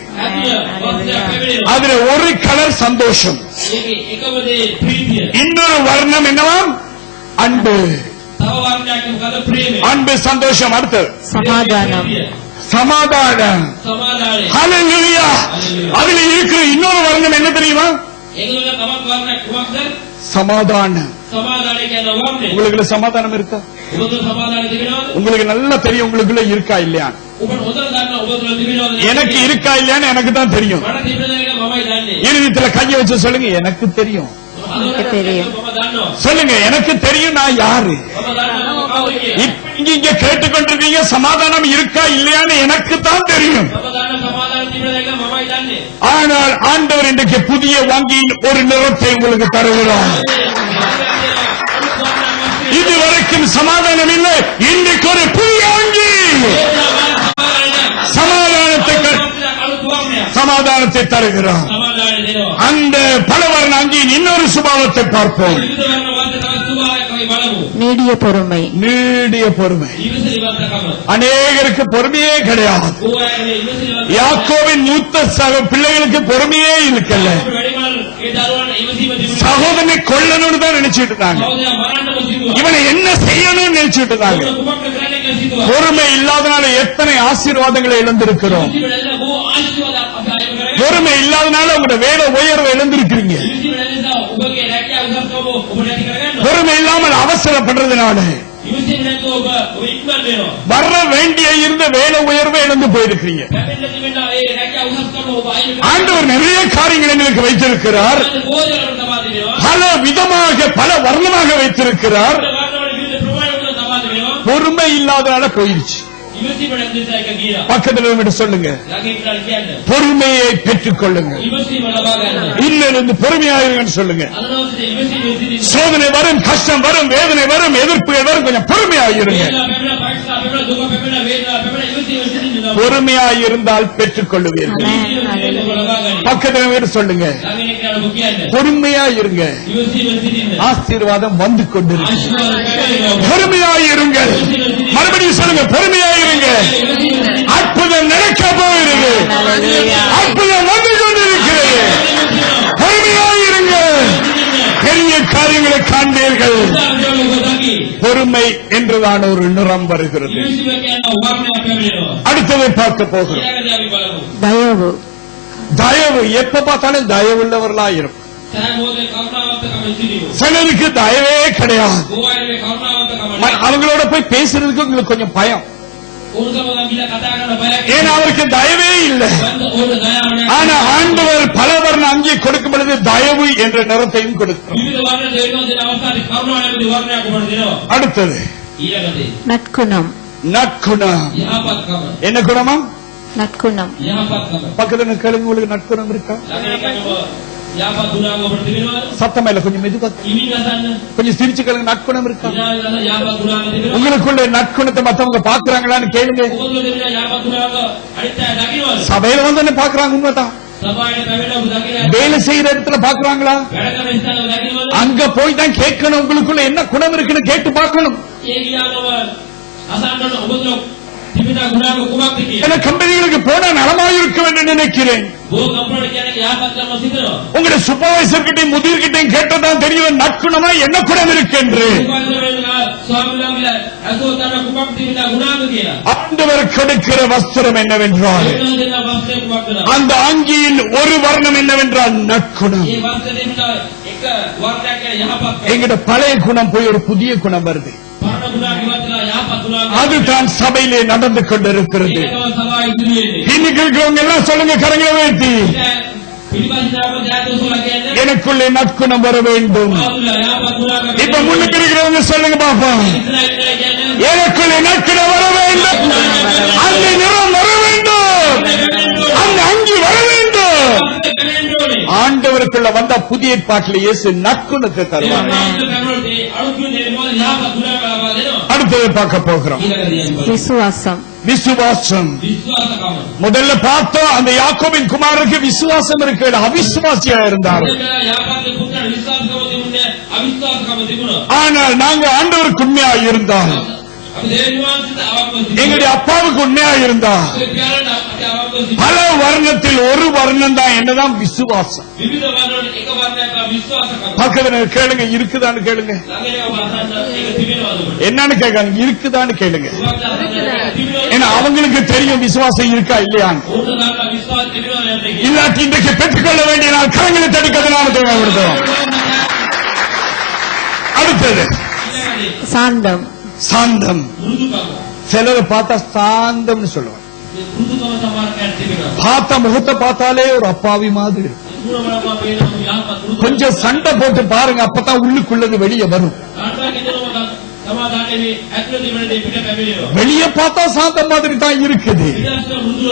அதுல ஒரு கலர் சந்தோஷம், இன்னொரு வர்ணம் என்னவாம்? அன்பு. அன்பு, சந்தோஷம். அடுத்தது சமாதானம். சமாதானம். ஹல்லேலூயா. அதுல இருக்கிற இன்னொரு வர்ணம் என்ன தெரியுமா? சமாதானம். உங்களுக்கு சமாதானம் இருக்கா? உங்களுக்கு நல்லா தெரியும் உங்களுக்குள்ள இருக்கா இல்லையா? எனக்கு இருக்கா இல்லையான்னு எனக்கு தான் தெரியும். இறுதியத்துல கையை வச்சு சொல்லுங்க, எனக்கு தெரியும். சொல்லுங்க, எனக்கு தெரியும் நான் யாரு. இங்க கேட்டுக்கொண்டிருக்கீங்க, சமாதானம் இருக்கா இல்லையான்னு எனக்கு தான் தெரியும். ஆனால் ஆண்டவர் இன்றைக்கு புதிய வங்கியின் ஒரு நிறத்தை உங்களுக்கு தருகிறார். இதுவரைக்கும் சமாதானம் இல்லை, இன்றைக்கு ஒரு புதிய வங்கி சமாதானத்தை தருகிறார். அந்த பலவர்ண அங்கியின் இன்னொரு சுபாவத்தை பார்ப்போம். நீடிய பொறுமை. நீடிய பொறுமை. அநேகருக்கு பொறுமையே கிடையாது. யாக்கோவின் மூத்த பிள்ளைகளுக்கு பொறுமையே இருக்கல. சகோதரனை கொல்லணும்னு தான் நினைச்சிட்டு இருந்தாங்க, இவனை என்ன செய்யணும்னு நினைச்சிட்டு இருந்தாங்க. பொறுமை இல்லாதனால எத்தனை ஆசீர்வாதங்களை இழந்திருக்கிறோம். பொறுமை இல்லாதனால உங்களோட வேலை உயர்வை இழந்திருக்கிறீங்க. பொறுமை இல்லாமல் அவசரப்படுறதுனால வர வேண்டிய இருந்த வேலை உயர்வை இழந்து போயிருக்கிறீங்க. ஆண்டவர் நிறைய காரியங்கள் எங்களுக்கு வைத்திருக்கிறார், பல விதமாக பல வர்ணமாக வைத்திருக்கிறார். பொறுமை இல்லாதனால போயிருச்சு. பக்கத்தில் சொல்லுங்க, பொறுமையை பெற்றுக் கொள்ளுங்க. இன்னிருந்து பொறுமையாயிருங்கன்னு சொல்லுங்க. சோதனை வரும், கஷ்டம் வரும், வேதனை வரும், எதிர்ப்புகள் வரும், கொஞ்சம் பொறுமையாயிருங்க. பொறுமையாயிருந்தால் பெற்றுக் கொள்ளுவீர்கள். பக்கத்தில் சொல்லுங்க, பொறுமையாயிருங்க, ஆசீர்வாதம் வந்து கொண்டிருக்கு. பொறுமையாயிருங்கள். மறுபடியும் சொல்லுங்க, பொறுமையாயிருங்க. அற்புதம் நடக்க போகிறது, அற்புதம் வந்து கொண்டிருக்கிறது. பொறுமையாயிருங்க, பெரிய காரியங்களை காண்பீர்கள். பொறுமை என்றுதான் ஒரு நிறம் வருகிறது. அடுத்ததை பார்க்க போகிறோம். தயவு. தயவு. எப்ப பார்த்தாலும் தயவுள்ளவர்களா இருக்கும். சிலருக்கு தயவே கிடையாது. அவங்களோட போய் பேசுறதுக்கு உங்களுக்கு கொஞ்சம் பயம், ஏன்னா அவருக்கு தயவே இல்லை. ஆனா ஆண்டவர் பலவர்ண அங்கே கொடுக்கும் பொழுது தயவு என்ற நிறத்தையும் கொடுக்கும். அடுத்தது நற்குணம். நற்குணம். என்ன குணமா? நற்குணம். பக்கத்துல கேளுங்க, உங்களுக்கு நற்குணம் இருக்கா? சத்தமா இல்ல, கொஞ்சம் மெதுவா, கொஞ்சம் சிரிச்சு கேளுங்க. நற்குணம் இருக்கா உங்களுக்குள்ள? நற்குணத்தை மத்தவங்க பாக்குறாங்களான்னு கேளுங்க. சபையில வந்து பாக்குறாங்க, உண்மைதான். வேலை செய்யற இடத்துல பாக்குறாங்களா? அங்க போய் தான் கேட்கணும், உங்களுக்குள்ள என்ன குணம் இருக்குன்னு கேட்டு பார்க்கணும். கம்பெனிகளுக்கு போனா நலமாயிருக்க வேண்டும் நினைக்கிறேன். உங்களுடைய சூப்பர்வைசர் கிட்டையும் முதிர்கிட்டையும் கேட்டதான் தெரியும் நற்குணமா என்ன குணம் இருக்கு என்று. ஆண்டவர் கொடுக்கிற வஸ்திரம் என்னவென்றால், அந்த அங்கியின் ஒரு வர்ணம் என்னவென்றால் நற்குணம். எங்கிட்ட பழைய குணம் போய் ஒரு புதிய குணம் வருது. அதுதான் சபையிலே நடந்து கொண்டிருக்கிறது. இன்னைக்கு இருக்கிறவங்க எல்லாம் சொல்லுங்க, கரங்களை வைத்து, எனக்குள்ளே நற்குணம் வர வேண்டும். இப்ப முன்னுக்கு இருக்கிறவங்க சொல்லுங்க பாப்பா, எனக்குள்ளே நற்குணம் வர வேண்டும், அந்த நிறம் வர வேண்டும், அந்த அங்கி வர வேண்டும். ஆண்டவருக்குள்ள வந்த புதிய ஏற்பாட்டில் இயேசு நற்குணத்தை தருவார். அடுத்தது பார்க்க போகிறோம், விசுவாசம். விசுவாசம். முதல்ல பார்த்தோம், அந்த யாக்கோபின் குமாரருக்கு விசுவாசம் இருக்கு, அவிசுவாசியா இருந்தார். අවිශ්වාසකම තිබුණා. ஆனால் நாங்க ஆண்டவருக்கு உண்மையா இருந்தால், අපි දෙවියන් වහන්සේට අවබෝධ සිටිනවා. எங்களுடைய அப்பாவுக்கு உண்மையா இருந்தா, අපේ පියාණන්ට අපි අවබෝධ සිටිනවා. பல வர்ணத்தில் ஒரு வர்ணம் தான் என்னதான் விசுவாசம். විවිධ වර්ණවල එක වර්ණයක් විශ්වාසකම. பக்கத்துல கேளுங்க, இருக்குதான்னு கேளுங்க. ළඟේ වහන්න ඒක තිබෙනවද? என்னன்னு கேட்காங்க, இருக்குதான்னு கேளுங்க. තිබෙනවද? ஏன்னா அவங்களுக்கு தெரியும் விசுவாசம் இருக்கா இல்லையான்னு. ඕක ගන්න විශ්වාස තිබෙනවද නැද්ද කියලා. இல்லாட்டி இன்றைக்கு பெற்றுக்கொள்ள வேண்டிய நாள் கரங்களை தடுக்கிறதுனால தேவைப்படுத்தும். அடுத்தது ඊළඟට சாந்தம். சாந்தம். මෘදුකම. சிலரை பார்த்தா சாந்தம்னு சொல்லுவாங்க. මේ මෘදුකම සමානකම් තිබෙනවා. பார்த்த முகத்தை பார்த்தாலே ஒரு அப்பாவி மாதிரி இருக்கும். මුණවලම පේනවා යහපත් මෘදුකම. கொஞ்சம் சண்டை போட்டு பாருங்க, அப்பதான் உள்ளுக்குள்ளது வெளியே வரும். කාටවත් හිතෙනවද සමාදානයේ මේ ඇතුළත තිබෙන දේ පිට පැමිණෙනවා. வெளியே பார்த்தா சாந்தம் மாதிரி தான் இருக்குது, විනාශක මෘදුව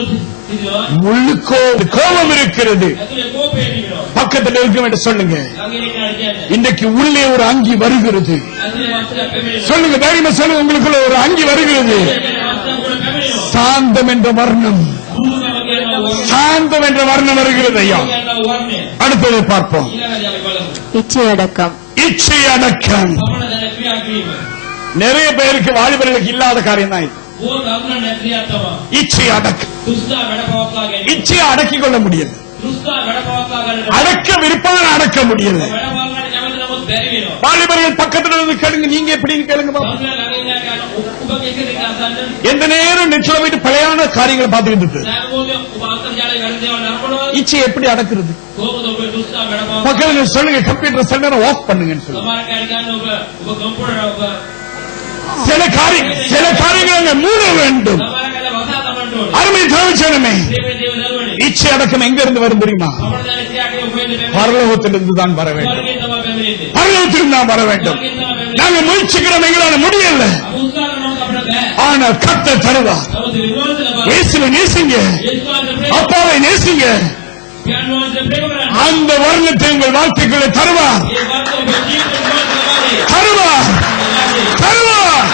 තිබෙනවා. உள்ளுக்கோ கோபம் இருக்கிறது. ඇතුළේ කෝපය තිබෙනවා. பக்கத்தில் இருக்கும் என்று சொல்லுங்க. ළඟේ ඉන්න අය කියන්නේ இன்றைக்கு உள்ளே ஒரு அங்கி வருகிறது. ඇතුළේ වස්තුවක් පැමිණෙනවා. சொல்லுங்க, தைரியமா சொல்லுங்க, உங்களுக்குள்ள ஒரு அங்கி வருகிறது. වස්තුවක් උඩ පැමිණෙනවා. சாந்தம் என்ற வர்ணம், මෘදුකම කියනවා වර්ණය. சாந்தம் என்ற வர்ணம் வருகிறது ஐயா. කියනවා වර්ණය. அடுத்ததை பார்ப்போம். ඊළඟට අපි බලමු. இச்சை அடக்கம். இச்சை அடக்கம். සමන දැන ක්‍රියා කිරීම. நிறைய பேருக்கு வாலிபர்களுக்கு இல்லாத காரியம் தான் இது. ඕන ගන්න නැතිලියක් තමයි. இச்சை அடக்கம். දුෂ්ටා වැඩ පවත්වා ගැනීම. இச்சையை அடக்கிக் கொள்ள முடியல. දුෂ්ටා වැඩ පවත්වා ගන්නට அடக்க விருப்பான அடக்க முடியல. වැඩ බලන්න කැමති නමුත් බැරි වෙනවා. வாலிபர்கள் பக்கத்துல இருந்து கேளுங்க, நீங்க எப்படின்னு கேளுங்க பாப்போம். සමන ළඟ ඉන්න අය කියන ඔබ එකෙක් අසන්න எந்த நேரம் நெற்றில போயிட்டு பழையான காரியங்களை பார்த்துக்கிட்டு இருக்கு. සෑමෝම ඔබ අන්තර්ජාලයේ වැඩ දේවල් නරඹනවා. இச்சையை எப்படி அடக்குறது? කොහොමද ඔබ දුෂ්ටා වැඩ පවත්වා பக்கத்துல சொல்லுங்க, கம்ப்யூட்டர் சில நேரம் ஆஃப் பண்ணுங்கன்னு சொல்லுங்க. සමහර කැඩ ගන්න ඔබ කම්පියුටර් ඔබ சில காரியங்களை அங்க மூட வேண்டும். සමහර කැඩ වසා තමන්ට ඕනේ. அருமை தேவச்சனமே, දේව දරුවනේ. இச்சை அடக்கம் எங்க இருந்து வரும் தெரியுமா? සමන දැන ක්‍රියාකේ ඔබ වෙන්නේ பரலோகத்திலிருந்து தான் வர வேண்டும். ස්වර්ගයෙන් තමයි පැමිණෙන්නේ. பரலோகத்திலிருந்து தான் வர வேண்டும். ස්වර්ගයෙන් තමයි පැමිණෙන්නේ. நாங்க முயற்சிக்கிறோம், எங்களால முடியல. අපි උත්සාහ කරනවා අපිට බෑ. ஆனால் கர்த்தர் தருவார். නමුත් විශ්වාස ලබා இயேசுவை நேசிங்க, යේසුස්වහන්සේ ප්‍රේම அப்பாவை நேசிங்க, පියාණන්වහන්සේ ප්‍රේම කරන්නේ. அந்த வர்ணத்தை உங்கள் வாழ்க்கைக்குள்ளே தருவார். ඒ වර්ග ඔබ ජීවිතේ විශ්වාස ලබා දෙයි. தருவார், தருவார்,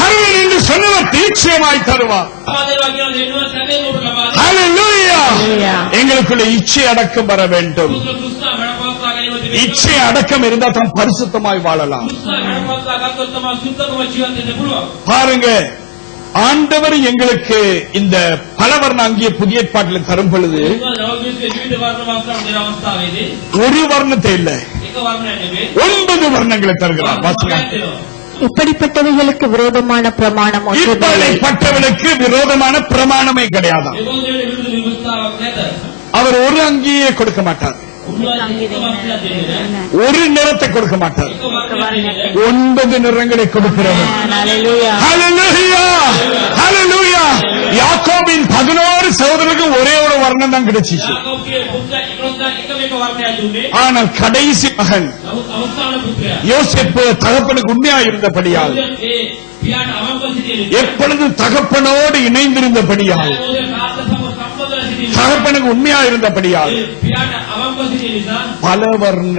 தருவார் என்று சொன்னவர் நிச்சயமாய் தருவார். ආදේවා කියන දෙන්නවා සැදේ ඔබ ලබා දෙයි. ஹalleluya. Hallelujah. எங்களுக்குள்ள இச்சை அடக்கம் வர வேண்டும். දුෂ්ටා වැඩ පවත්වා ගැනීම තිබෙනවා. இச்சை அடக்கம் இருந்தா தான் பரிசுத்தமாய் வாழலாம். දුෂ්ටා වැඩ පවත්වා ගත්තොත් තමයි සුද්ධකම ජීවත් වෙන්න පුළුවන්. பாருங்க, ஆண்டவர் எங்களுக்கு இந்த பலவர்ண அங்கிய புதிய ஏற்பாட்டில் தரும் பொழுது නවවිශ්ව ජීවිත වර්ණ වස්ත්‍රම් දෙන අවස්ථාවේදී ஒரு வர்ணத்தை இல்ல, එක වර්ණයක් නෙවෙයි 9 வர்ணங்களை தருகிறார். வாசிங்க. இப்படிப்பட்டவைகளுக்கு விரோதமான பிரமாணம் ஒன்றுமில்லை. இப்படிப்பட்டவனுக்கு விரோதமான பிரமாணமே கிடையாது. ඒගොල්ලෝ විරුද්ධ විවස්ථාවක් නැත. அவர் ஒரு அங்கியே கொடுக்க மாட்டார், උන්වහන්සේ එක වස්ත්‍රයක් දෙන්නේ නැහැ. ஒரு நிறத்தை கொடுக்க மாட்டார், එක වර්ණයක් දෙන්නේ නැහැ. 9 நிறங்களை கொடுக்கிறவர். Hallelujah. ஹalleluya, ஹalleluya. யாக்கோபின் 11 சகோதரருக்கு ஒரே ஒரு வர்ணம் தான் கிடைச்சிச்சு. යාකෝබ්ගේ පුත්‍රයා 11 එකම එක වර්ණයක් දුන්නේ. ஆனால் கடைசி மகன் නමුත් අවසාන පුත්‍රයා யோசேப்பு தகப்பனுக்கு உண்மையா இருந்தபடியால், ඒ පියාට අවංකව සිටියේ. எப்பொழுதும் தகப்பனோடு இணைந்திருந்தபடியால், ඒගොල්ලෝ කාර්ය සම්බන්ධව සිටියේ. தகப்பனுக்கு உண்மையா இருந்தபடியால் ඒ පියාට අවංකව සිටියේ නිසා பல வர்ண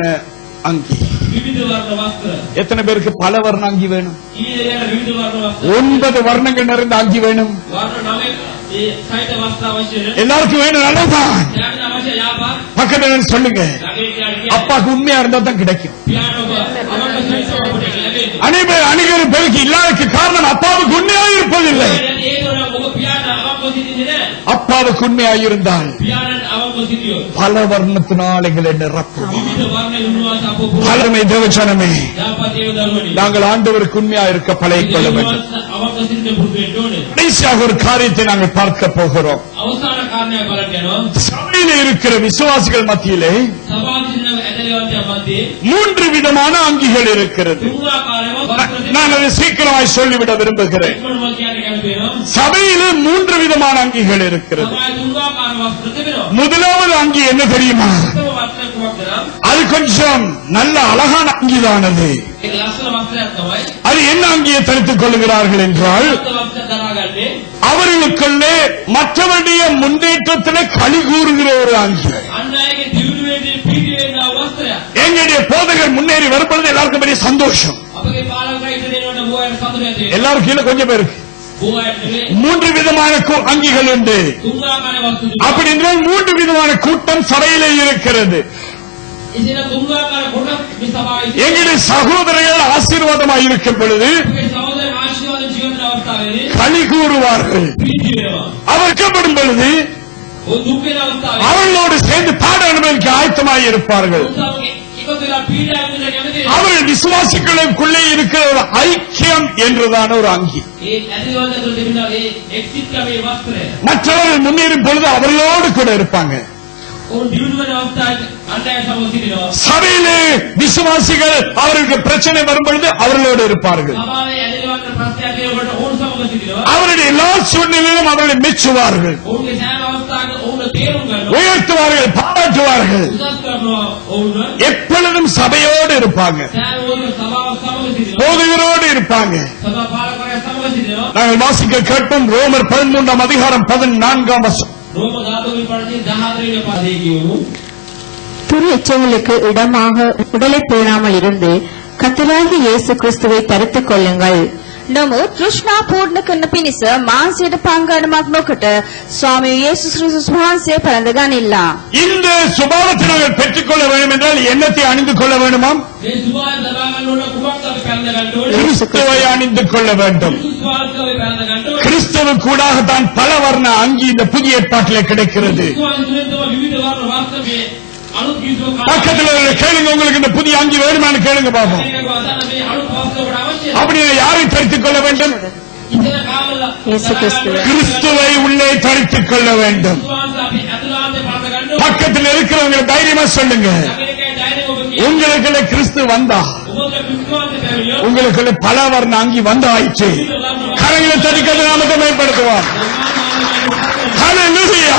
அங்கி. විවිධ වර්ණ වස්ත්‍ර. எத்தனை பேருக்கு பல வர்ண அங்கி வேணும்? ඊළඟ විවිධ වර්ණ වස්ත්‍ර. 9 வர்ணங்கள் நிறைந்த அங்கி வேணும். වර්ණ 9 ඒ සහිත වස්ත්‍ර අවශ්‍යයි. எல்லாருக்கும் வேணும், நல்லதான். යාට අවශ්‍ය යාපා பக்கத்துல சொல்லுங்க, ළඟේ කියන්නේ அப்பாக்கு உண்மையா இருந்தா தான் கிடைக்கும். පියාට ඔබ අවංකව සිටියේ ඔබට ලැබෙන්නේ. அநேகர் பேருக்கு இல்லாததுக்கு காரணம் அப்பாவுக்கு உண்மையா இருப்பதில்லை. ඒ තොර ඔබ පියාට අවංකව සිටින්නේ නැහැ. அப்பாவுக்கு உண்மையா இருந்தால் පියාට අවංකව සිටියොත් பல வர்ணத்தினால் எங்களை நிரப்பும். විවිධ වර්ණ උන්වහන්සේ අපෝ පුරුෂ பலருமை தேவச்சனமே, යාපා දේව දරුවනි. நாங்கள் ஆண்டவருக்கு உண்மையா இருக்க பழகிக்கொள்ள வேண்டும். අවංකව සිටින්න පුරුදු වෙන්න ඕනේ. கடைசியாக ஒரு காரியத்தை நாங்கள் பார்க்க போகிறோம். අවසාන කාරණයක් බලන්න යනවා. சபையில இருக்கிற விசுவாசிகள் மத்தியிலே සභාවසින ඇදලියවන්තය මැද්දේ 3 விதமான அங்கிகள் இருக்கிறது. තුන් ආකාරයක වස්ත්‍ර நான் அதை சீக்கிரமாய் சொல்லிவிட விரும்புகிறேன். තිබෙනවා කියන්නේ කැමති වෙනවා. சபையிலே 3 விதமான அங்கிகள் இருக்கிறது. සභාවේ තුන් ආකාර වස්ත්‍ර තිබෙනවා. முதலாவது அங்கி என்ன தெரியுமா? ප්‍රථම වස්ත්‍රය කුමක්ද? அது கொஞ்சம் நல்ல அழகான அங்கிதானது. ඒක ලස්සන වස්ත්‍රයක් තමයි. அது என்ன அங்கியை தடுத்துக் கொள்கிறார்கள் என்றால், ලස්සන වස්ත්‍රය දරාගන්නේ அவர்களுக்குள்ளே மற்றவருடைய முன்னேற்றத்திலே களி கூறுகிற ஒரு அங்கி. අන් අයගේ දියුණුවේදී පීඩිත වෙන වස්ත්‍රයක්. எங்களுடைய போதகர் முன்னேறி வரும்பொழுது எல்லாருக்கும் பெரிய சந்தோஷம். අපගේ පාලකයිට දෙනවට බොහෝයට සතුටු ඇති. எல்லாரும் கீழே கொஞ்சம் பேருக்கு බොහෝයට නෙවෙයි. 3 விதமான அங்கிகள் உண்டு. තුන් ආකාරයේ වස්තු තිබෙනවා. அப்படி என்றால் 3 விதமான கூட்டம் சபையிலே இருக்கிறது. ඉතින් තුන්වාකාර කොටස් මේ සභාවේ எங்களுடைய சகோதரர்கள் ஆசீர்வாதமாக இருக்கும் பொழுது අපේ සහෝදර ආශිර්වාද ජීවන අවස්ථාවේදී களி கூறுவார்கள். ප්‍රීති වෙනවා. அவர்க்கப்படும் பொழுது ඔය දුක් වෙන අවස්ථාවේ அவர்களோடு சேர்ந்து பாட அனுபவிக்க ஆயத்தமாக இருப்பார்கள். උන්සාවගේ එකතු වෙලා පීඩා විඳින කැමති அவர்கள் விசுவாசிகளுக்குள்ளே இருக்கிற ஒரு ஐக்கியம் என்றுதான ஒரு அங்கி. ඒ ඇතිවද තුළ තිබෙන ඒ එක්සිට් කමේ වස්ත්‍රය மற்றவர்கள் முன்னேறும் பொழுது அவர்களோடு கூட இருப்பாங்க. ඔවුන් දියුණු වෙන අවස්ථාවේ අන්‍යය සමග සිටිනවා. சபையிலே விசுவாசிகள் அவர்களுக்கு பிரச்சனை வரும் பொழுது அவர்களோடு இருப்பார்கள். සභාවේ ඇදෙනවට ප්‍රශ්නයක් එනකොට ඔවුන් සමග සිටිනවා. அவருடைய எல்லா சூழ்நிலையிலும் அவர்களை மெச்சுவார்கள், ඔවුන්ගේ සෑම අවස්ථාවක ඔවුන් තේරුම් ගන්නවා. உயர்த்துவார்கள், பாராட்டுவார்கள். උසස් කරනවා ඔවුන්. எப்பொழுதும் சபையோடு இருப்பாங்க, සෑම ඔවුන් සභාව සමග සිටිනවා. போதகரோடு இருப்பாங்க. සභා පාලකයන් සමග සිටිනවා. நாங்கள் வாசிக்க கேட்போம் ரோமர் 13 அதிகாரம் 14 வசனம். රෝම ධාතුවේ පරිදි 14 වෙනි පදයේ කියමු. துரு எச்சங்களுக்கு இடமாக உடலை போடாமல் இருந்து கர்த்தராகிய இயேசு கிறிஸ்துவை தரித்துக் கொள்ளுங்கள். නමුත් තෘෂ්ණා පූර්ණ කරන පිණිස මාංශයට පංගඩමක් නොකොට ස්වාමී යේසුස් ක්‍රිස්තුස් වහන්සේ පරඳ ගනිල්ලා. இந்த சுபாவத்தை நாங்கள் பெற்றுக்கொள்ள வேண்டும் என்றால் எண்ணத்தை அணிந்து கொள்ள வேண்டுமாம்? මේ සුභාය දරා ගන්න ඕන කුමක්ද අපි පැලඳ ගන්න ඕනේ? கிறிஸ்துவை அணிந்து கொள்ள வேண்டும். විශ්වාසය පැලඳ ගන්න ඕනේ. கிறிஸ்துவுக்கூடாக தான் பல வர்ண அங்கி இந்த புதிய ஏற்பாட்டிலே கிடைக்கிறது. විශ්වාසයෙන් තමයි විවිධ වර්ණ වාස්තවයේ අලුත් කිසිම பக்கத்தில் உள்ள கேளுங்க, உங்களுக்கு இந்த புதிய அங்கி வேணுமான்னு கேளுங்க பாப்போம். කාලයක අදන්න මේ අලුත් වාස්තවයට අවශ්‍යයි. அப்படி யாரை தரித்துக் கொள்ள வேண்டும்? ඉතන කාලවල இயேசு கிறிஸ்துவை. கிறிஸ்துவை உள்ளே தரித்துக் கொள்ள வேண்டும். විශ්වාසය අපි ඇතුළාන්තේ පැලඳ ගන්න ඕනේ. பக்கத்தில் இருக்கிறவங்க தைரியமா சொல்லுங்க, අමරිකයේ ධෛර්යව ඔබ කියන உங்களுக்குள்ள கிறிஸ்து வந்தா ඔබට විශ්වාසය පැමිණියොත් உங்களுக்குள்ள பல வர்ண அங்கி வந்தாயிற்று. கரங்களை தடுக்கிறது நாமத்தை மேம்படுத்துவார். ஹல்லேலூயா.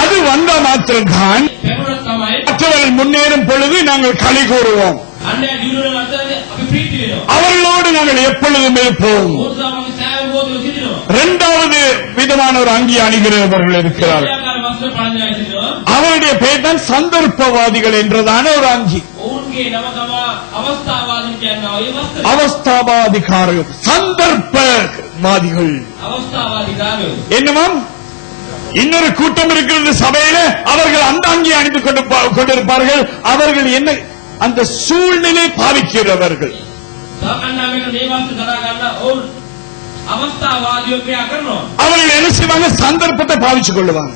அது வந்த மாத்திரம்தான் පැමුණක් තමයි மற்றவர்கள் முன்னேறும் பொழுது நாங்கள் களி கூறுவோம். අන්නේ දිනුන අතරේ අපි ප්‍රීති වෙනවා. அவர்களோடு நாங்கள் எப்பொழுதுமே போவோம். ඕසාවගේ සෑම බෝධිව සිටිනවා. இரண்டாவது விதமான ஒரு அங்கி அணிகிறவர்கள் இருக்கிறார்கள். ආකාර වස්ත්‍ර පරිණාමය සිටිනවා. அவருடைய பெயர் தான் சந்தர்ப்பவாதிகள் என்றதான ஒரு அங்கி. ඔවුන්ගේ නම තමයි අවස්ථාවාදීන් කියනවා. ඒ වස්ත්‍ර அவஸ்தாபாதிகாரர்கள், சந்தர்ப்பவாதிகள். අවස්ථාවාදීකාරයෝ. என்னமாம்? இன்னொரு கூட்டம் இருக்கிறது சபையில, அவர்கள் அந்த அங்கி அணிந்து கொண்டிருப்பார்கள். அவர்கள் என்ன அந்த சூழ்நிலை பாவிக்கிறவர்கள். සාකච්ඡාවකට මේ වස්ත්‍ර දරා ගන්න ඕන අවස්ථාවාදීෝ ක්‍රියා කරනවා. அவர்கள் என்ன செய்வாங்க? சந்தர்ப்பத்தை பாவிச்சுக் கொள்ளுவாங்க.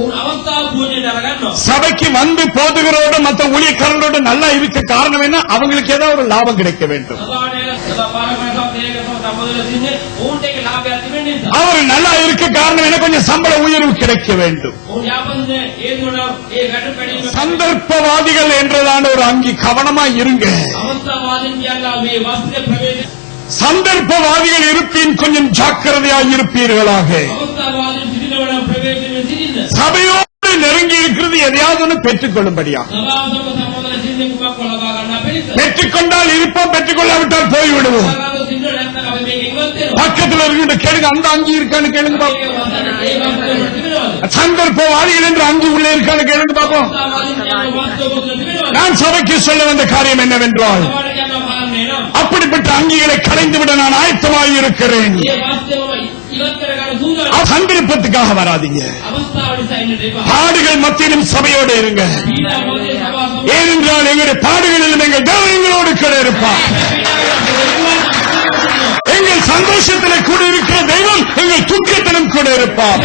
ඕන අවස්ථාව පූජනය දරා ගන්නවා. சபைக்கு வந்து போதுகிறோட மற்ற ஊழியக்காரர்களோட நல்லா இருக்க காரணம் என்ன? அவங்களுக்கு ஏதாவது ஒரு லாபம் கிடைக்க வேண்டும். සභාවට සභා පාලකයන්ට ඒකම සම්බන්ධ වෙන්නේ ඕන්ට ඒක ලාභයක් තිබෙන නිසා. அவர்கள் நல்லா இருக்க காரணம் என்ன? கொஞ்சம் சம்பள உயர்வு கிடைக்க வேண்டும். ඕන් යාපන්නේ ඒ දුන ඒ ගැට පැඩීම சந்தர்ப்பவாதிகள் என்றதான ஒரு அங்கி. கவனமா இருங்க. අවස්ථාවාදීන් කියනවා මේ වස්ත්‍රයේ ප්‍රවේශ சந்தர்ப்பவாதிகள் இருப்பின் கொஞ்சம் ஜாக்கிரதையாக இருப்பீர்களாக. අවස්ථාවාදීන් සිටිනවන ප්‍රවේශයෙන් සිටින්න. சபையோடு நெருங்கி இருக்கிறது எதையாவது ஒன்று பெற்றுக் கொள்ளும்படியா. සභාව සම්බන්ධ සිටින්නේ කුමක් ලබා ගන්න අපිට. பெற்றுக்கொண்டால் இருப்போம், பெற்றுக்கொள்ளாவிட்டால் போய்விடுவோம். සභාව සිටින නැත්නම් අපි මේක ඉවත් වෙනවා. பக்கத்தில் இருக்கின்ற கேளுங்க, அந்த அங்கி இருக்கான்னு கேளுங்க பாப்போம். ඒ වස්ත්‍රයේ තිබෙනවද? சந்தர்ப்பவாதிகள் என்று அங்கி உள்ளே இருக்கான்னு கேளுங்க பாப்போம். අවස්ථාවාදීන් කියනවා වස්ත්‍රය ඔබ තුළ තිබෙනවද? நான் சபைக்கு சொல்ல வந்த காரியம் என்னவென்றால், සභාවට කියනවා පාන්නේ නම් அப்படிப்பட்ட அங்கிகளை களைந்துவிட நான் ஆயத்தமாக இருக்கிறேன். මේ වස්ත්‍රයම ඉවත් කර ගන්න සූදානම්. சந்தர்ப்பத்துக்காக வராதீங்க. අවස්ථාවට සයින්නට එපා. பாடுகள் மத்தியிலும் சபையோடு இருங்க. පීඩා මොහොතේ සභාව ஏனென்றால் எங்களுடைய பாடுகளிலும் எங்கள் தேவன் எங்களோடு கூட இருப்பார். எங்கள் சந்தோஷத்திலே கூட இருக்கிற தெய்வம் எங்கள் துக்கத்திலும் கூட இருப்பார்.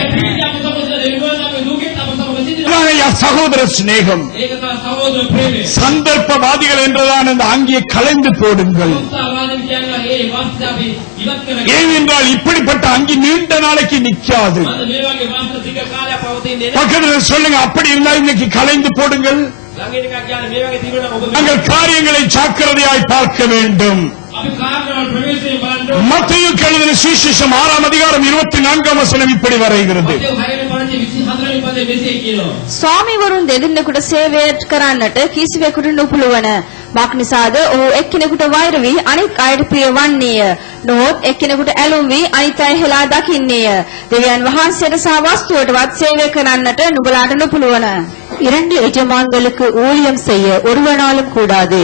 அதான் ஐயா சகோதர சிநேகம். ඒක තමයි සහෝදර ප්‍රේමය. சந்தர்ப்பவாதிகள் என்றதான அந்த அங்கியை களைந்து போடுங்கள். අවස්ථාවාදීන් කියනවා ඒ වස්ත්‍ර අපි ඉවත් කර ගන්න. ஏனென்றால் இப்படிப்பட்ட அங்கி நீண்ட நாளைக்கு நிற்காது. අද මේ වගේ වස්ත්‍ර ටික කාලයක් පවතින්නේ නැහැ. பக்கத்தில் சொல்லுங்க, அப்படி இருந்தால் இன்னைக்கு களைந்து போடுங்கள். ළඟින් එකක් කියන්නේ මේ වගේ තිබුණා ඔබ நாங்கள் காரியங்களை ஜாக்கிரதையாய் பார்க்க வேண்டும். අපි කාර්යවල ප්‍රවේශයෙන් බලන්න மத்தேயு எழுதின சுவிசேஷம் 6 அதிகாரம் 24 வசனம் இப்படி வரைகிறது. ඕනේ. 6 වෙනි පරිච්ඡේදය 24 වෙනි පදයේ මෙසේ කියනවා. ස්වාමිවරුන් දෙදෙනෙකුට සේවය කරන්නට කිසිවෙකුට නොපුළුවන. මක්නිසාද ඔහු එක්කෙනෙකුට වෛර වී අනිත් අයට ප්‍රිය වන්නේය. නොහොත් එක්කෙනෙකුට ඇලුම් වී අනිත් අය හෙලා දකින්නේය. දෙවියන් වහන්සේට සහ වස්තුවටවත් සේවය කරන්නට නුඹලාට නොපුළුවන. இரண்டு எஜமான்களுக்கு ஊழியம் செய்ய ஒருவனாலும் கூடாது.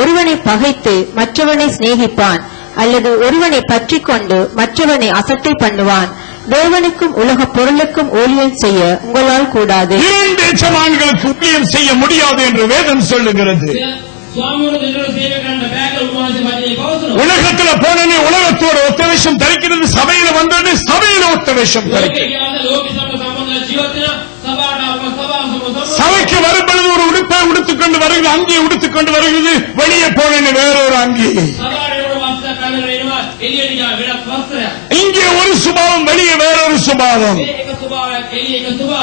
ஒருவனை பகைத்து மற்றவனை சிநேகிப்பான், அல்லது ஒருவனை பற்றிக் கொண்டு மற்றவனை அசட்டை பண்ணுவான். தேவனுக்கும் உலக பொருளுக்கும் ஊழியம் செய்ய உங்களால் கூடாது. 2 எஜமான்களுக்கு ஊழியம் செய்ய முடியாது என்று வேதம் சொல்லுகிறது. உலகத்துல போனே உலகத்தோட ஒத்த வேஷம் தரிக்கிறது, சபையில வந்தது சபையில ஒத்த வேஷம் தரிக்கிறது. சபைக்கு வரும்பொழுது ஒரு உடுப்பை உடுத்துக்கொண்டு வருகிறது, அங்கேயே உடுத்துக்கொண்டு வருகிறது, வெளியே போனேன்னு வேறொரு அங்கே. இங்கே ஒரு சுபாவம், வெளியே வேறொரு சுபாவம்.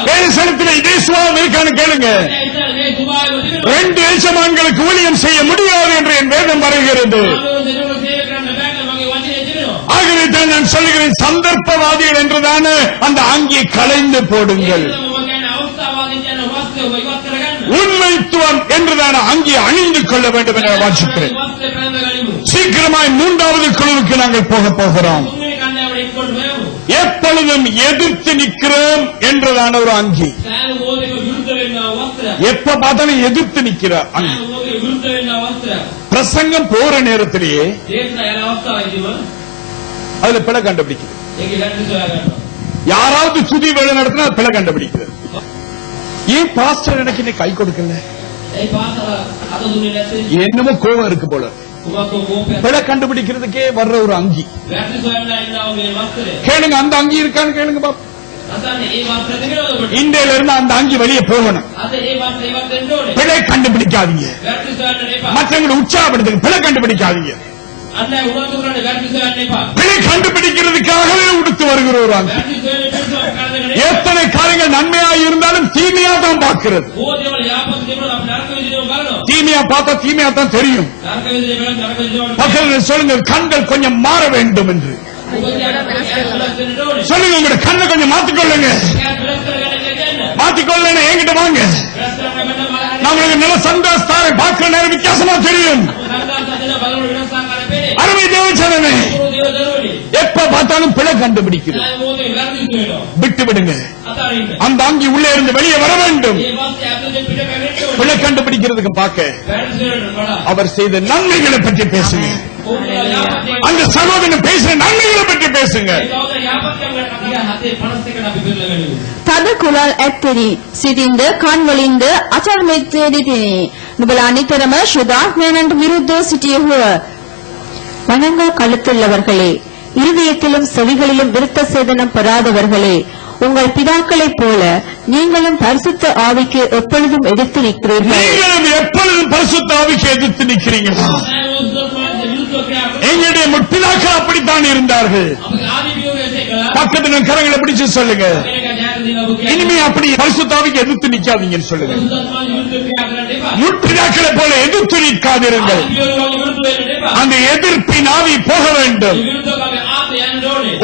வேதத்தில் இதே சுபாவம் இருக்கான்னு கேளுங்க. 2 எஜமான்களுக்கு ஊழியம் செய்ய முடியாது என்று என் வேதம் வருகிறது. ஆகவே தான் நான் சொல்லுகிறேன், சந்தர்ப்பவாதிகள் என்றுதான அந்த அங்கே களைந்து போடுங்கள். உண்மைத்துவம் என்றுதான அங்கே அணிந்து கொள்ள வேண்டும் என வாசிக்கிறேன். சீக்கிரமாய் 3வது குழுவுக்கு நாங்கள் போக போகிறோம். எப்பொழுதும் எதிர்த்து நிற்கிறோம் என்றுதான ஒரு அங்கி. எப்ப பார்த்தாலும் எதிர்த்து நிற்கிறார். பிரசங்கம் போற நேரத்திலேயே அதுல பிழை கண்டுபிடிக்கிறது. யாராவது துதி வேலை நடத்தினா பிழை கண்டுபிடிக்கிறது. ஏன் பாஸ்டர் எனக்கு இன்னைக்கு கை கொடுக்கல, என்னமோ கோபம் இருக்கு போல. பிழை கண்டுபிடிக்கிறதுக்கே வர்ற ஒரு அங்கி. கேளுங்க, அந்த அங்கி இருக்கான்னு கேளுங்க பாப்பா. இந்தியில இருந்து அந்த அங்கி வெளியே போகணும். பிழை கண்டுபிடிக்காதீங்க, மற்றவங்களை உற்சாகப்படுத்துங்க. பிழை கண்டுபிடிக்காதீங்க. பிழை கண்டுபிடிக்கிறதுக்காகவே உடுத்து வருகிற ஒரு அங்கி. எத்தனை காரியங்கள் நன்மையாக இருந்தாலும் தீமையா தான் பார்க்கிறது. தீமையா பார்த்தா தீமையா தான் தெரியும். பக்கத்தில் சொல்லுங்க, கண்கள் கொஞ்சம் மாற வேண்டும் என்று சொல்லுங்க. உங்களோட கண்ணை கொஞ்சம் மாத்திக்கொள்ளுங்க. மாத்திக்கொள்ள என்கிட்ட வாங்க. நம்மளுக்கு நல்ல சந்தோஷத்தாரை பார்க்கிற நேரம் வித்தியாசமா தெரியும். அருமை தேவச்சனமே, எப்ப பார்த்தாலும் பிழை கண்டுபிடிக்கிறது. விட்டு விடுங்க. அந்த அங்கி உள்ளே இருந்து வெளியே வர வேண்டும். பிழை கண்டுபிடிக்கிறதுக்கு பார்க்க அவர் செய்த நன்மைகளை பற்றி பேசுங்க. அந்த சகோதரன் பேசுற நன்மைகளை பற்றி பேசுங்க. තද කුලල් ඇත්තෙනි සිතින්ද කන්වලින්ද අචර්මිතයේදී නුඹලා නිතරම ශුද්ධාත්මයන්ට විරුද්ධව සිටියහුව. வணங்கல் கழுத்துள்ளவர்களே, இருதயத்திலும் செவிகளிலும் விருத்த சேதனம் பெறாதவர்களே, உங்கள் பிதாக்களைப் போல நீங்களும் பரிசுத்த ஆவிக்கு எப்பொழுதும் எதிர்த்து நிற்கிறீர்கள். நீங்களும் எப்பொழுதும் பரிசுத்த ஆவிக்கு எதிர்த்து நிற்கிறீங்களா? எங்களுடைய முற்பிதாக்கள் அப்படித்தான் இருந்தார்கள். பக்கத்தில் கரங்களை பிடிச்சு சொல்லுங்க, இனிமே அப்படி பரிசுத்த ஆவிக்கு எதிர்த்து நிற்காதீங்கன்னு சொல்லுங்க. முற்பிதாக்களை போல எதிர்த்து நிற்காதிருங்கள். அந்த எதிர்ப்பின் ஆவி போக வேண்டும்.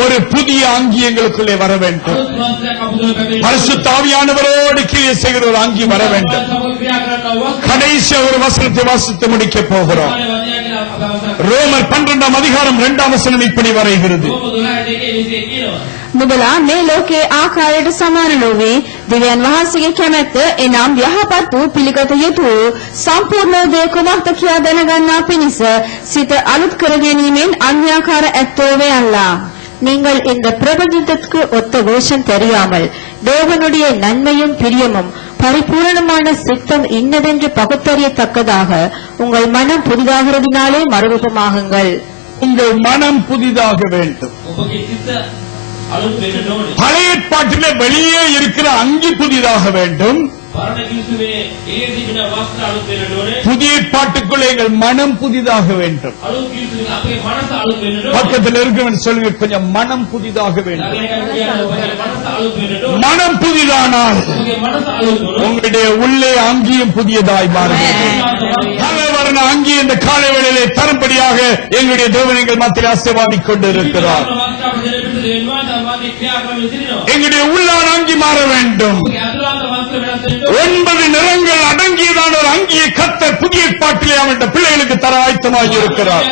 ஒரு புதிய அங்கி எங்களுக்குள்ளே வர வேண்டும். பரிசுத்த ஆவியானவரோடு கீழே செய்கிற ஒரு அங்கி வர வேண்டும். கடைசி ஒரு வசனத்தை வாசித்து முடிக்க போகிறோம். ரோமர் 12 அதிகாரம் 2 வசனம் இப்படி வரைகிறது. නුඹලා මේ ලෝකයේ ආකාරයට සමාන නොවේ. දෙවියන් වහන්සේගේ කැමැත්ත එනම් යහපත් වූ පිළිගත යුතු සම්පූර්ණ දේ කුමක්ද කියා දැනගන්නා පිණිස සිත අලුත් කර ගැනීමෙන් අන්‍යාකාර ඇත්තෝ වේයන්ලා. நீங்கள் இந்த பிரபஞ்சத்திற்கு ஒத்த வேஷம் தெரியாமல் தேவனுடைய நன்மையும் பிரியமும் பரிபூரணமான சித்தம் இன்னதென்று பகுத்தறியத்தக்கதாக உங்கள் மனம் புதிதாகிறதினாலே மறுரூபமாகுங்கள். உங்கள் மனம் புதிதாக வேண்டும். பழைய ஏற்பாட்டிலே வெளியே இருக்கிற அங்கி புதிதாக வேண்டும். புதிய ஏற்பாட்டுக்குள்ளே எங்கள் மனம் புதிதாக வேண்டும். பக்கத்தில் இருக்கிறவன் சொல்லுங்க, கொஞ்சம் மனம் புதிதாக வேண்டும். மனம் புதிதானால் உங்களுடைய உள்ளே அங்கியும் புதியதாய் மாறும். அங்கி இந்த காலை வேளையிலே தரும்படியாக எங்களுடைய தேவன் எங்கள் மத்தியில் ஆசீர்வாதிக் கொண்டிருக்கிறார். எங்களுடைய உள்ளான அங்கி மாற வேண்டும். 9 நிறங்கள் அடங்கியதான ஒரு அங்கியை கர்த்தர் புதிய ஏற்பாட்டிலே அவனுடைய பிள்ளைகளுக்கு தர ஆயத்தமாகி இருக்கிறார்.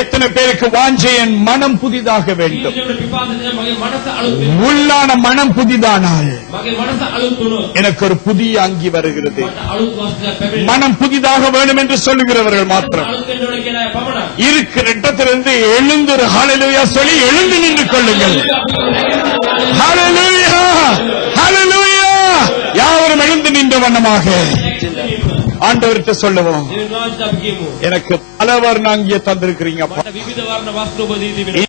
எத்தனை பேருக்கு வாஞ்சை என் மனம் புதிதாக வேண்டும்? ජීවිතේට පිපාසයෙන් මගේ මනස අලුත් වෙනවා. உள்ளான மனம் புதிதானால் මගේ මනස අලුත් වුණොත් எனக்கு ஒரு புதிய அங்கி வருகிறது. මට අලුත් වස්ත්‍රයක් පැමිණෙනවා. மனம் புதிதாக வேண்டும் என்று சொல்லுகிறவர்கள் மாத்திரம் අලුත් වෙන්න ඕනේ කියන අය පමණයි. இருக்கிற இடத்திலிருந்து எழுந்து ஹalleluya சொல்லி எழுந்து நின்று கொள்ளுங்கள். ஹalleluya ஹalleluya. யாவரும் எழுந்து நின்ற வண்ணமாக ஆண்டவர்கிட்ட சொல்லுவோம், දෙවියන් වහන්සේට අපි කියමු. எனக்கு பல வர்ணாங்கிய தந்திருக்கிறீங்க. මට විවිධ වර්ණ වස්ත්‍ර ඔබ දී තිබෙනවා.